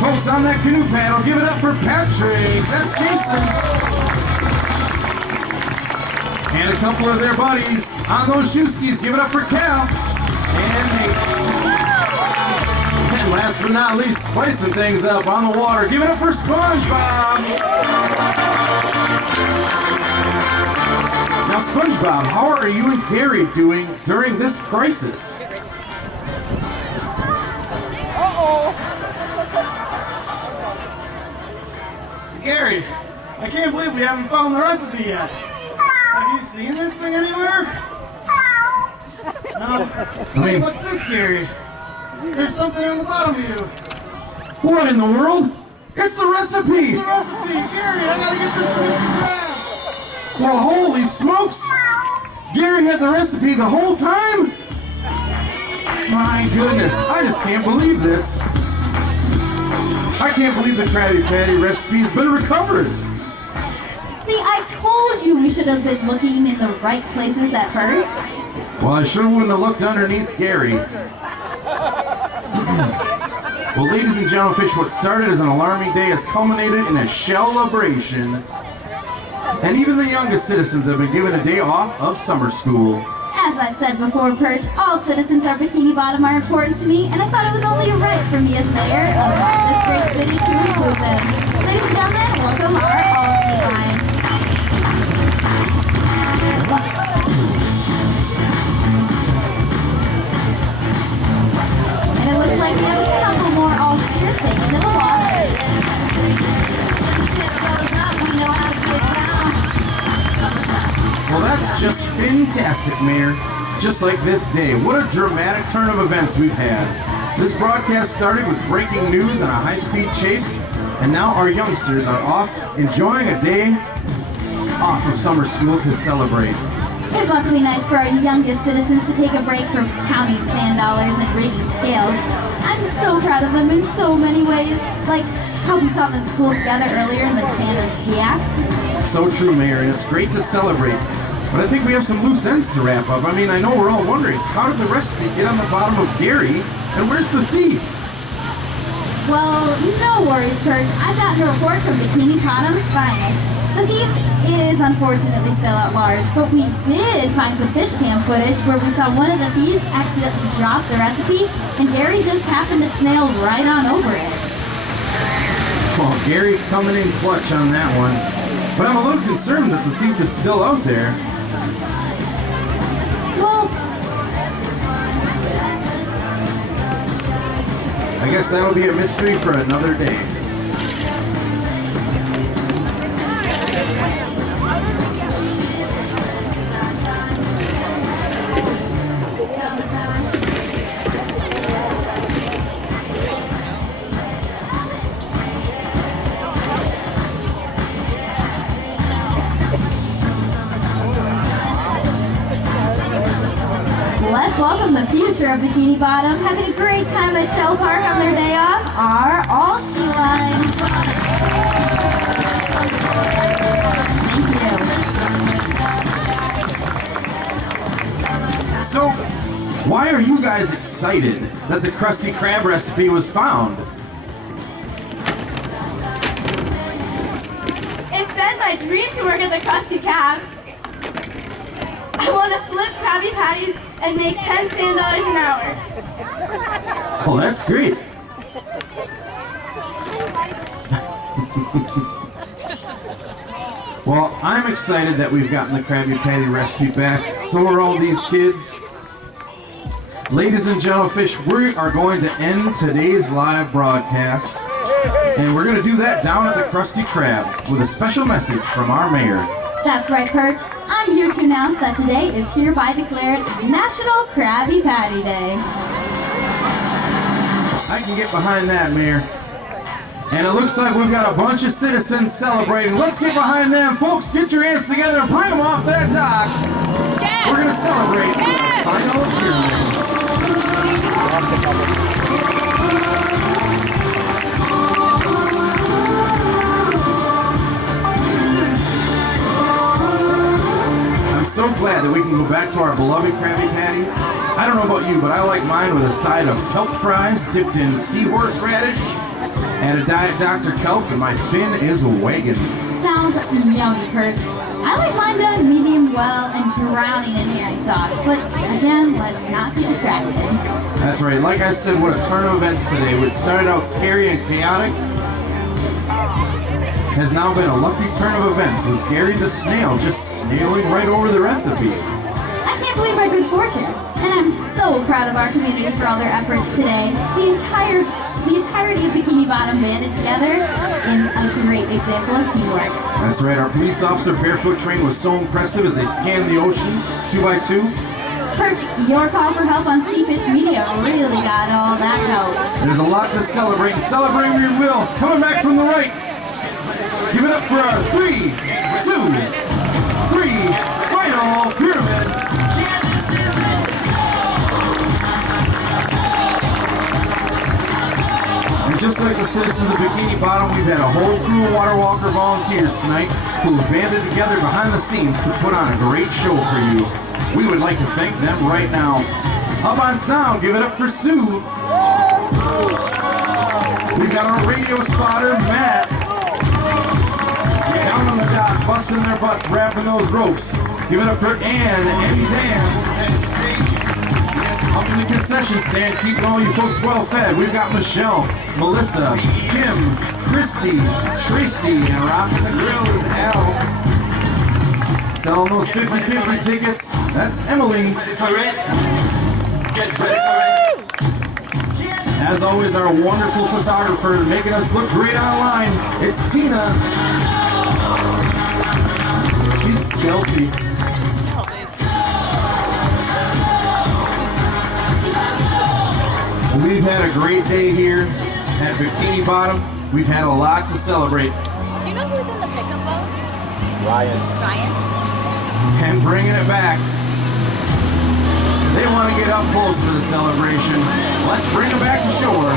Folks on that canoe paddle, give it up for Patrick. That's Jason. And a couple of their buddies on those shoe skis. Give it up for Cal and Nate. And last but not least, spicing things up on the water. Give it up for SpongeBob. Now, SpongeBob, how are you and Gary doing during this crisis? Gary, I can't believe we haven't found the recipe yet. Have you seen this thing anywhere? No? mean- What's this, Gary? There's something on the bottom of you. What in the world? It's the recipe! The recipe, Gary, I gotta get this thing Well, holy smokes! Gary had the recipe the whole time? My goodness, I just can't believe this. I can't believe the Krabby Patty recipe has been recovered. See, I told you we should have been looking in the right places at first. Well, I sure wouldn't have looked underneath Gary. Well, ladies and gentlemen, fish, what started as an alarming day has culminated in a celebration. And even the youngest citizens have been given a day off of summer school. As I've said before, Perch, all citizens of Bikini Bottom are important to me, and I thought it was only right for me as mayor of this great city to include them. Ladies and gentlemen, welcome our all-ski line. And it looks like we have a couple more all-skiers taking to the water. Well, that's just fantastic, Mayor. Just like this day, what a dramatic turn of events we've had. This broadcast started with breaking news and a high-speed chase, and now our youngsters are off enjoying a day off of summer school to celebrate. It must be nice for our youngest citizens to take a break from counting sand dollars and reading scales. I'm so proud of them in so many ways, like how we saw them school together earlier in the Tandem Ski Act. So true, Mayor, and it's great to celebrate. But I think we have some loose ends to wrap up. I mean, I know we're all wondering, how did the recipe get on the bottom of Gary, and where's the thief? Well, no worries, Perch. I've gotten a report from Bikini Bottom's finest. The thief is unfortunately still at large, but we did find some fish cam footage where we saw one of the thieves accidentally drop the recipe, and Gary just happened to snail right on over it. Well, Gary coming in clutch on that one. But I'm a little concerned that the thief is still out there. Well, I guess that'll be a mystery for another day. let's welcome the future of Bikini Bottom, having a great time at Shell Park on their day off, our all-ski line. Thank you. So, why are you guys excited that the Krusty Krab recipe was found? It's been my dream to work at the Krusty Krab. I want to flip Krabby Patties and make $10 an hour. Oh, that's great. Well, I'm excited that we've gotten the Krabby Patty recipe back. So are all these kids. Ladies and gentlefish, we are going to end today's live broadcast. And we're going to do that down at the Krusty Krab with a special message from our mayor. That's right, Perch. I'm here to announce that today is hereby declared National Krabby Patty Day. I can get behind that, Mayor. And it looks like we've got a bunch of citizens celebrating. Let's get behind them. Folks, get your hands together and bring them off that dock. Yes. We're going to celebrate the final pyramid. So glad that we can go back to our beloved Krabby Patties. I don't know about you, but I like mine with a side of kelp fries dipped in seahorse radish and a Diet Dr. Kelp, and my fin is wagging. Sounds yummy, Perch. I like mine done medium well and drowning in herring sauce, but again, let's not be distracted. That's right. Like I said, what a turn of events today. What started out scary and chaotic has now been a lucky turn of events with Gary the Snail just snailing right over the recipe. I can't believe our good fortune, and I'm so proud of our community for all their efforts today. The entirety of Bikini Bottom banded together in a great example of teamwork. That's right, our police officer barefoot train was so impressive as they scanned the ocean 2 by 2. Perch, your call for help on Seafish Media really got all that help. There's a lot to celebrate, and celebrate where you will. Coming back from the right. Give it up for our 3, 2, 3 final pyramid. And just like the citizens of Bikini Bottom, we've had a whole crew of Water Walker volunteers tonight who have banded together behind the scenes to put on a great show for you. We would like to thank them right now. Up on sound, give it up for Sue. We've got our radio spotter, Matt. Down on the dock, busting their butts, wrapping those ropes. Give it up for Ann, Eddie, Dan. Up in the concession stand, keeping all you folks well fed. We've got Michelle, Melissa, Kim, Christy, Tracy, and rocking the grill is Al. Selling those 50-50 tickets, that's Emily. As always, our wonderful photographer making us look great online, it's Tina. She's stealthy. We've had a great day here at Bikini Bottom. We've had a lot to celebrate. Do you know who's in the pickup boat? Ryan. Ryan? And bringing it back. They want to get up close for the celebration. Let's bring them back to shore.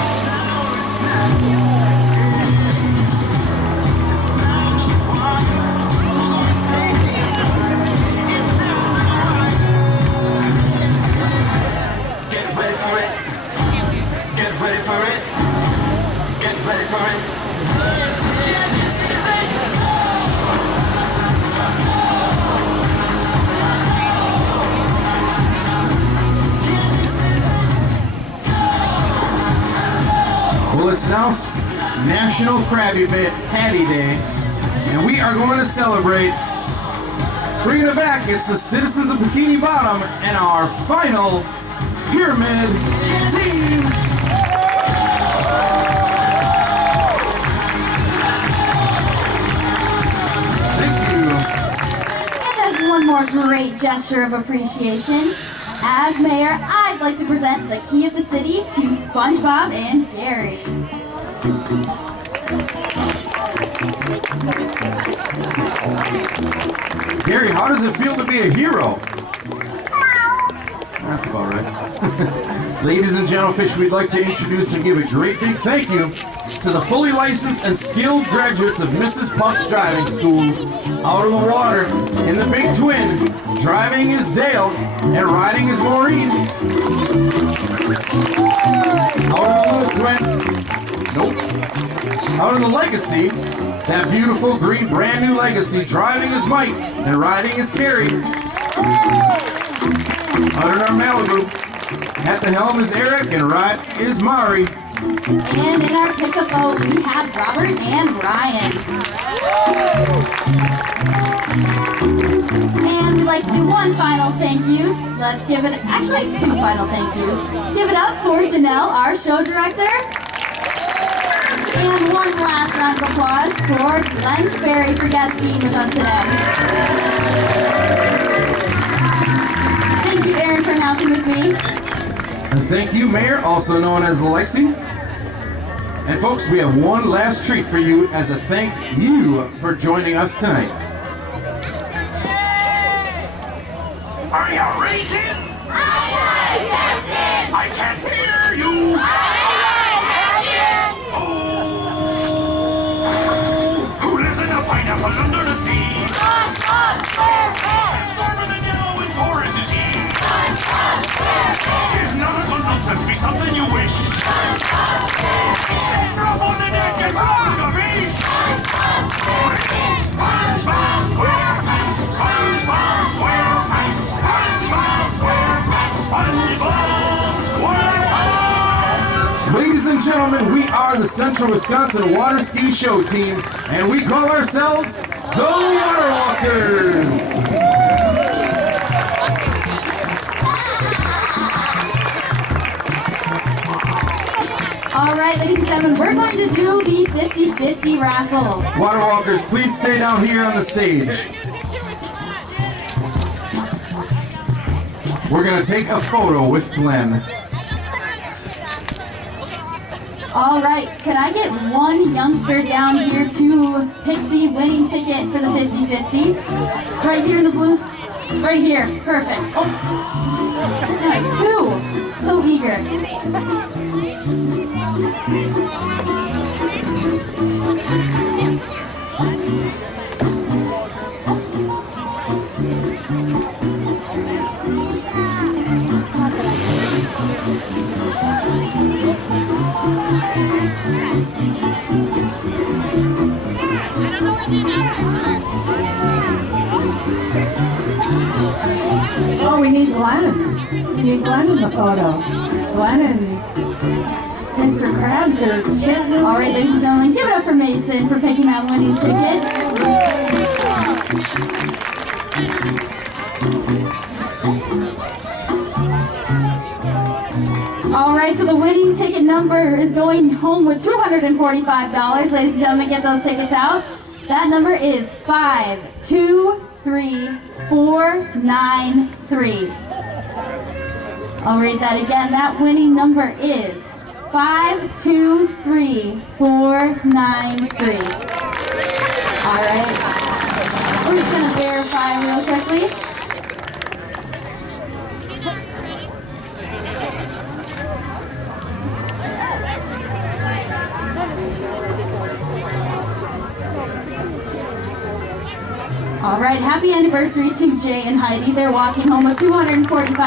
Well, it's now National Krabby Patty Day, and we are going to celebrate. Bringing it back, it's the citizens of Bikini Bottom and our final pyramid team. Thank you. And as one more great gesture of appreciation, as mayor, I'd like to present the key of the city to SpongeBob and Gary. Gary, how does it feel to be a hero? That's about right. Ladies and gentlemen, we'd like to introduce and give a great big thank you to the fully licensed and skilled graduates of Mrs. Puff's Driving School. Out on the water, in the Big Twin, driving is Dale and riding is Maureen. Out on the Little Twin, nope. Out on the Legacy, that beautiful green brand new Legacy, driving is Mike and riding is Carrie. Out on our Malibu, at the helm is Eric and ride is Mari. And in our pickup boat, we have Robert and Ryan. And we'd like to do one final thank you. Let's give it, actually two final thank yous. Give it up for Janelle, our show director. And one last round of applause for Glenn Sperry for guest being with us today. Thank you, Aaron, for announcing with me. And thank you, Mayor, also known as Lexi. And folks, we have one last treat for you as a thank you for joining us tonight. Are you ready, kids? Aye, Captain! I can't hear you! Oh! Who lives in a pineapple under the sea? SpongeBob SquarePants! Stormer than yellow and chorus is he. SpongeBob SquarePants! If none of the nonsense be something you wish. SpongeBob SquarePants! Then drop on the deck and rock a fish! SpongeBob SquarePants! SpongeBob SquarePants! SpongeBob SquarePants! SpongeBob SquarePants! SpongeBob SquarePants! Ladies and gentlemen, we are the Central Wisconsin Water Ski Show Team, and we call ourselves the Water Walkers. All right, ladies and gentlemen, we're going to do the 50-50 raffle. Water Walkers, please stay down here on the stage. We're going to take a photo with Glenn. All right, can I get one youngster down here to pick the winning ticket for the 50-50? Right here in the blue? Right here, perfect. Oh, yeah, two, so eager. Glenn. We need Glenn in the photo. Glenn and Mr. Krabs are chatting. All right, ladies and gentlemen, give it up for Mason for picking that winning ticket. All right, so the winning ticket number is going home with $245. Ladies and gentlemen, get those tickets out. That number is 523493. I'll read that again. That winning number is 523493. All right. We're just going to verify real quickly. All right, happy anniversary to Jay and Heidi. They're walking home with $245.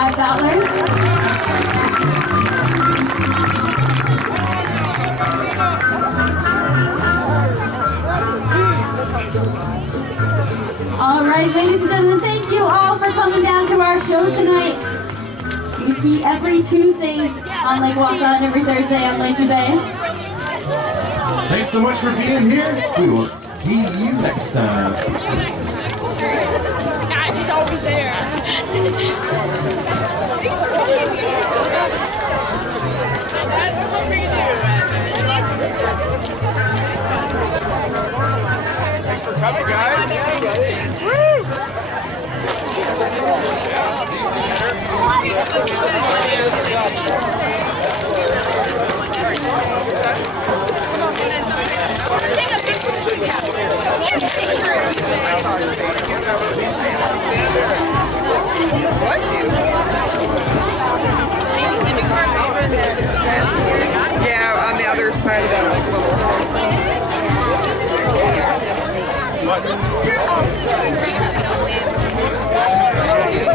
All right, ladies and gentlemen, thank you all for coming down to our show tonight. We ski every Tuesdays on Lake Wausau and every Thursday on Lake Bay. Thanks so much for being here. We will ski you next time. God, she's always there. That's what we do. Thanks for coming, guys. Bless you. Yeah, on the other side of that little.